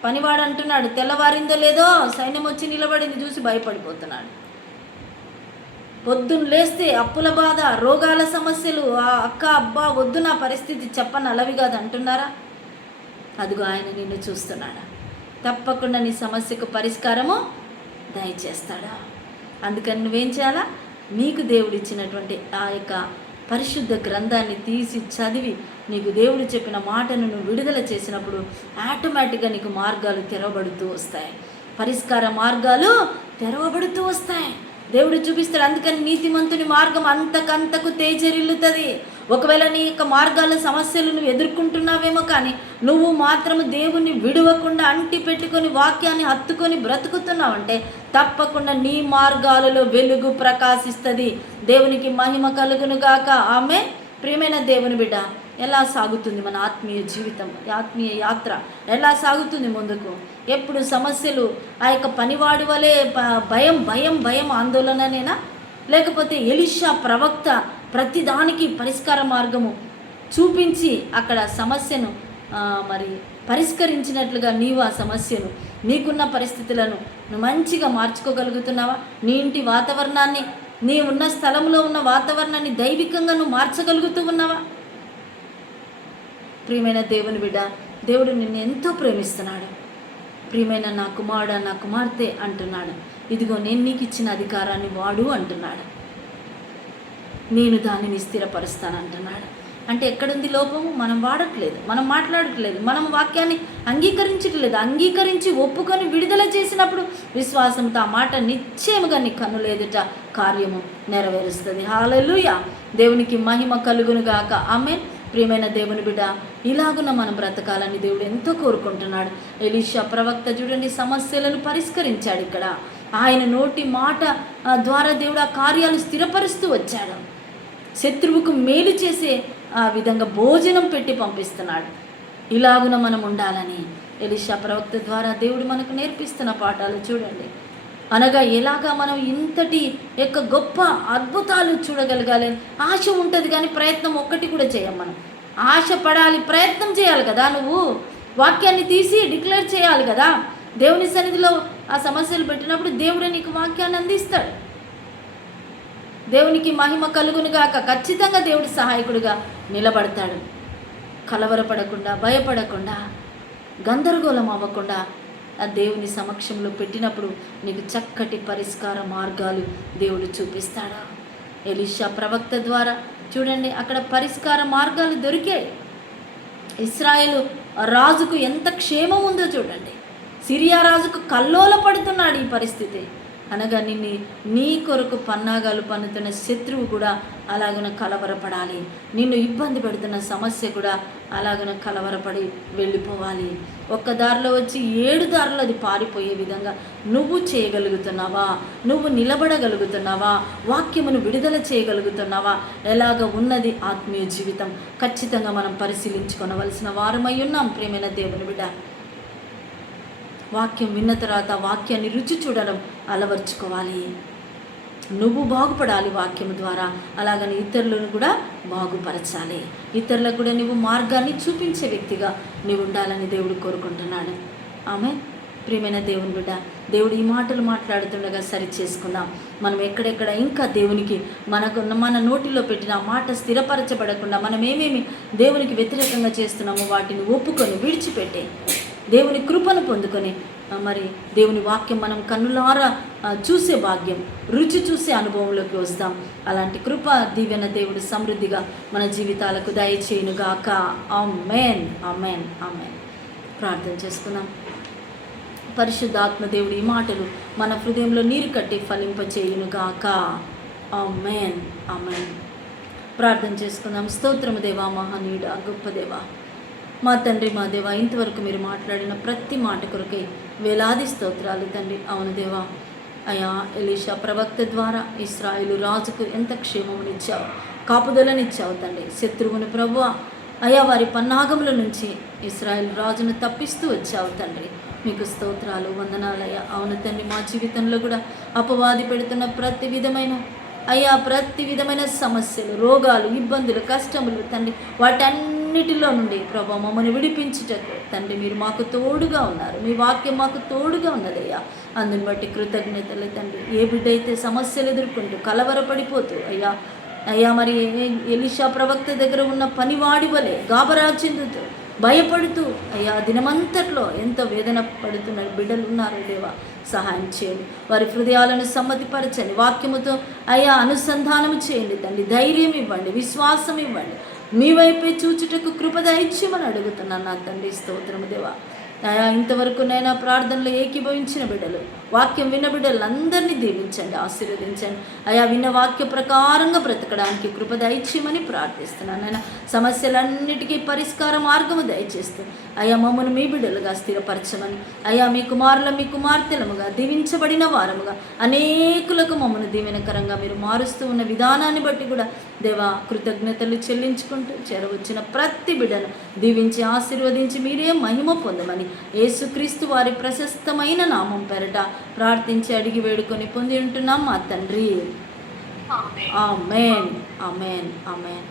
పనివాడు అంటున్నాడు తెల్లవారిందో లేదో సైన్యం వచ్చి నిలబడింది చూసి భయపడిపోతున్నాడు. పొద్దున్న లేస్తే అప్పుల బాధ, రోగాల సమస్యలు. అక్క అబ్బా వద్దు నా పరిస్థితి చెప్పని అలవి కాదు అంటున్నారా? అదిగో ఆయన నిన్ను చూస్తున్నాడా. తప్పకుండా నీ సమస్యకు పరిష్కారము దయచేస్తాడా. అందుకని నువ్వేం చేయాలా? నీకు దేవుడు ఇచ్చినటువంటి ఆ యొక్క పరిశుద్ధ గ్రంథాన్ని తీసి చదివి నీకు దేవుడు చెప్పిన మాటను నువ్వు విడుదల చేసినప్పుడు ఆటోమేటిక్గా నీకు మార్గాలు తెరవబడుతూ వస్తాయి, పరిష్కార మార్గాలు తెరవబడుతూ వస్తాయి. దేవుడు చూపిస్తాడు. అందుకని నీతిమంతుని మార్గం అంతకంతకు తేజరిల్లుతుంది. ఒకవేళ నీ యొక్క మార్గాల సమస్యలు నువ్వు ఎదుర్కొంటున్నావేమో, కానీ నువ్వు మాత్రము దేవుణ్ణి విడవకుండా అంటి పెట్టుకొని వాక్యాన్ని హత్తుకొని బ్రతుకుతున్నావంటే తప్పకుండా నీ మార్గాలలో వెలుగు ప్రకాశిస్తుంది. దేవునికి మహిమ కలుగును గాక. ఆమేన్. ప్రియమైన దేవుని బిడ్డ, ఎలా సాగుతుంది మన ఆత్మీయ జీవితం, ఆత్మీయ యాత్ర ఎలా సాగుతుంది ముందుకు? ఎప్పుడు సమస్యలు ఆ యొక్క పనివాడి వలె భయం భయం భయం ఆందోళననేనా? లేకపోతే ఎలీషా ప్రవక్త ప్రతిదానికి పరిష్కార మార్గము చూపించి అక్కడ సమస్యను మరి పరిష్కరించినట్లుగా నీవు ఆ సమస్యను, నీకున్న పరిస్థితులను నువ్వు మంచిగా మార్చుకోగలుగుతున్నావా? నీ ఇంటి వాతావరణాన్ని, నీ ఉన్న స్థలంలో ఉన్న వాతావరణాన్ని దైవికంగా నువ్వు మార్చగలుగుతూ ఉన్నావా? ప్రియమైన దేవుని బిడ్డ, దేవుడు నిన్ను ఎంతో ప్రేమిస్తున్నాడు. ప్రియమైన నా కుమారుడా, నా కుమార్తె అంటున్నాడు. ఇదిగో నేను నీకు ఇచ్చిన అధికారాన్ని వాడు అంటున్నాడు. నేను దానిని స్థిరపరుస్తానంటున్నాడు. అంటే ఎక్కడుంది లోపము? మనం వాడట్లేదు, మనం మాట్లాడట్లేదు, మనం వాక్యాన్ని అంగీకరించట్లేదు. అంగీకరించి ఒప్పుకొని విడుదల చేసినప్పుడు విశ్వాసంతో ఆ మాట నిశ్చయముగా నీ కన్నులేదుట కార్యము నెరవేరుస్తుంది. హల్లెలూయా, దేవునికి మహిమ కలుగును గాక. ఆమేన్. ప్రియమైన దేవుని బిడ్డ, ఇలాగున మనం బ్రతకాలని దేవుడు ఎంతో కోరుకుంటున్నాడు. ఎలీషా ప్రవక్త చూడండి సమస్యలను పరిష్కరించాడు. ఇక్కడ ఆయన నోటి మాట ద్వారా దేవుడు ఆ కార్యాలు స్థిరపరుస్తూ వచ్చాడు. శత్రువుకు మేలు చేసే ఆ విధంగా భోజనం పెట్టి పంపిస్తున్నాడు. ఇలాగున మనం ఉండాలని ఎలీషా ప్రవక్త ద్వారా దేవుడు మనకు నేర్పిస్తున్న పాఠాలు చూడండి. అనగా ఎలాగా మనం ఇంతటి యొక్క గొప్ప అద్భుతాలు చూడగలగాలి. ఆశ ఉంటుంది కానీ ప్రయత్నం ఒక్కటి కూడా చేయం. మనం ఆశ పడాలి, ప్రయత్నం చేయాలి కదా. నువ్వు వాక్యాన్ని తీసి డిక్లేర్ చేయాలి కదా. దేవుని సన్నిధిలో ఆ సమస్యలు పెట్టినప్పుడు దేవుడు నీకు వాక్యాన్ని అందిస్తాడు. దేవునికి మహిమ కలుగును గాక. ఖచ్చితంగా దేవుడి సహాయకుడిగా నిలబడతాడు. కలవరపడకుండా, భయపడకుండా, గందరగోళం అవ్వకుండా ఆ దేవుని సమక్షంలో పెట్టినప్పుడు నీకు చక్కటి పరిష్కార మార్గాలు దేవుడు చూపిస్తాడు. ఎలీషా ప్రవక్త ద్వారా చూడండి అక్కడ పరిష్కార మార్గాలు దొరికాయి. ఇశ్రాయేలు రాజుకు ఎంత క్షేమం ఉందో చూడండి. సిరియా రాజుకు కల్లోల పడుతున్నాడు ఈ పరిస్థితి. అనగా నీ కొరకు పన్నాగాలు పన్నుతున్న శత్రువు కూడా అలాగున కలవరపడాలి. నిన్ను ఇబ్బంది పెడుతున్న సమస్య కూడా అలాగున కలవరపడి వెళ్ళిపోవాలి. ఒక్క దారిలో వచ్చి 7 దారులు అది పారిపోయే విధంగా నువ్వు చేయగలుగుతున్నావా? నువ్వు నిలబడగలుగుతున్నావా? వాక్యమును విడుదల చేయగలుగుతున్నావా? ఎలాగ ఉన్నది ఆత్మీయ జీవితం? ఖచ్చితంగా మనం పరిశీలించుకొనవలసిన వారమై ఉన్నాం. ప్రియమైన దేవుని బిడ్డ, వాక్యం విన్న తర్వాత వాక్యాన్ని రుచి చూడడం అలవర్చుకోవాలి. నువ్వు బాగుపడాలి వాక్యం ద్వారా, అలాగని ఇతరులను కూడా బాగుపరచాలి. ఇతరులకు కూడా నువ్వు మార్గాన్ని చూపించే వ్యక్తిగా నీవు ఉండాలని దేవుడు కోరుకుంటున్నాడు. ఆమె. ప్రియమైన దేవుని బిడ్డ, దేవుడు ఈ మాటలు మాట్లాడుతుండగా సరి చేసుకుందాం. మనం ఎక్కడెక్కడ ఇంకా దేవునికి మన నోటిలో పెట్టిన మాట స్థిరపరచబడకుండా మనం ఏమేమి దేవునికి వ్యతిరేకంగా చేస్తున్నామో వాటిని ఒప్పుకొని విడిచిపెట్టే దేవుని కృపను పొందుకొని మరి దేవుని వాక్యం మనం కన్నులారా చూసే భాగ్యం, రుచి చూసే అనుభవంలోకి వస్తాం. అలాంటి కృప దీవెన దేవుడు సమృద్ధిగా మన జీవితాలకు దయచేయునుగాక. ఆమేన్, ఆమేన్, ఆమేన్. ప్రార్థన చేసుకుందాం. పరిశుద్ధాత్మ దేవుడు ఈ మాటలు మన హృదయంలో నీరు కట్టి ఫలింపచేయునుగాక. ఆమేన్, ఆమేన్. ప్రార్థన చేసుకుందాం. స్తోత్రము దేవా, మహనీయుడా, గొప్ప దేవా, మా తండ్రి మా దేవ, ఇంతవరకు మీరు మాట్లాడిన ప్రతి మాట కొరకై వేలాది స్తోత్రాలు తండ్రి. అవును దేవా, అయా ఎలీషా ప్రవక్త ద్వారా ఇశ్రాయేలు రాజుకు ఎంత క్షేమమునిచ్చావు, కాపుదలనిచ్చావు తండ్రి. శత్రువుని ప్రభువా అయా వారి పన్నాగముల నుంచి ఇశ్రాయేలు రాజును తప్పిస్తూ వచ్చావు తండ్రి. మీకు స్తోత్రాలు, వందనాలయ్యా. అవును తండ్రి, మా జీవితంలో కూడా అపవాది పెడుతున్న ప్రతి విధమైన సమస్యలు, రోగాలు, ఇబ్బందులు, కష్టములు తండ్రి, వాటన్నిటిలో నుండి ప్రభా మమ్మల్ని విడిపించుటకు తండ్రి మీరు మాకు తోడుగా ఉన్నారు. మీ వాక్యం మాకు తోడుగా ఉన్నదయ్యా. అందుని బట్టి కృతజ్ఞతలు తండ్రి. ఏ బిడ్డ అయితే సమస్యలు ఎదుర్కొంటూ కలవరపడిపోతూ అయ్యా మరి ఎలీషా ప్రవక్త దగ్గర ఉన్న పనివాడి వలె గాబరా చెందుతూ భయపడుతూ అయ్యా దినమంతట్లో ఎంతో వేదన పడుతున్న బిడ్డలు ఉన్నారు దేవా. సహాయం చేయండి, వారి హృదయాలను సమ్మతిపరచండి, వాక్యముతో అయ్యా అనుసంధానం చేయండి తండ్రి. ధైర్యం ఇవ్వండి, విశ్వాసం ఇవ్వండి, మీ వైపే చూచుటకు కృప దయచేయమని అడుగుతున్నాను నా తండ్రి. స్తోత్రము దేవా. అయా ఇంతవరకు నైనా ప్రార్థనలో ఏకీభవించిన బిడ్డలు, వాక్యం విన్న బిడ్డలు అందరినీ దీవించండి, ఆశీర్వదించండి. అయా విన్న వాక్య ప్రకారంగా బ్రతకడానికి కృప దయచేయమని ప్రార్థిస్తున్నాను. ఆయన సమస్యలన్నిటికీ పరిష్కార మార్గము దయచేస్తూ అయా మమ్మల్ని మీ బిడ్డలుగా స్థిరపరచమని, అయా మీ కుమారుల మీ కుమార్తెలముగా దీవించబడిన వారముగా అనేకులకు మమ్మల్ని దీవెనకరంగా మీరు మారుస్తూ ఉన్న విధానాన్ని బట్టి కూడా దేవా కృతజ్ఞతలు చెల్లించుకుంటూ చేరవచ్చిన ప్రతి బిడ్డను దీవించి ఆశీర్వదించి మీరే మహిమ పొందమని యేసుక్రీస్తు వారి ప్రశస్తమైన నామం పేరట ప్రార్థించి అడిగి వేడుకొని పొంది ఉంటున్నాం మా తండ్రి. Amen, amen, amen.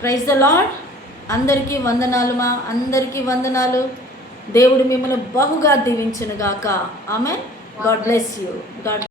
Praise the Lord. అందరికీ వందనాలు, మా అందరికీ వందనాలు. దేవుడు మిమ్మల్ని బహుగా దీవించును గాక. Amen. God bless you. God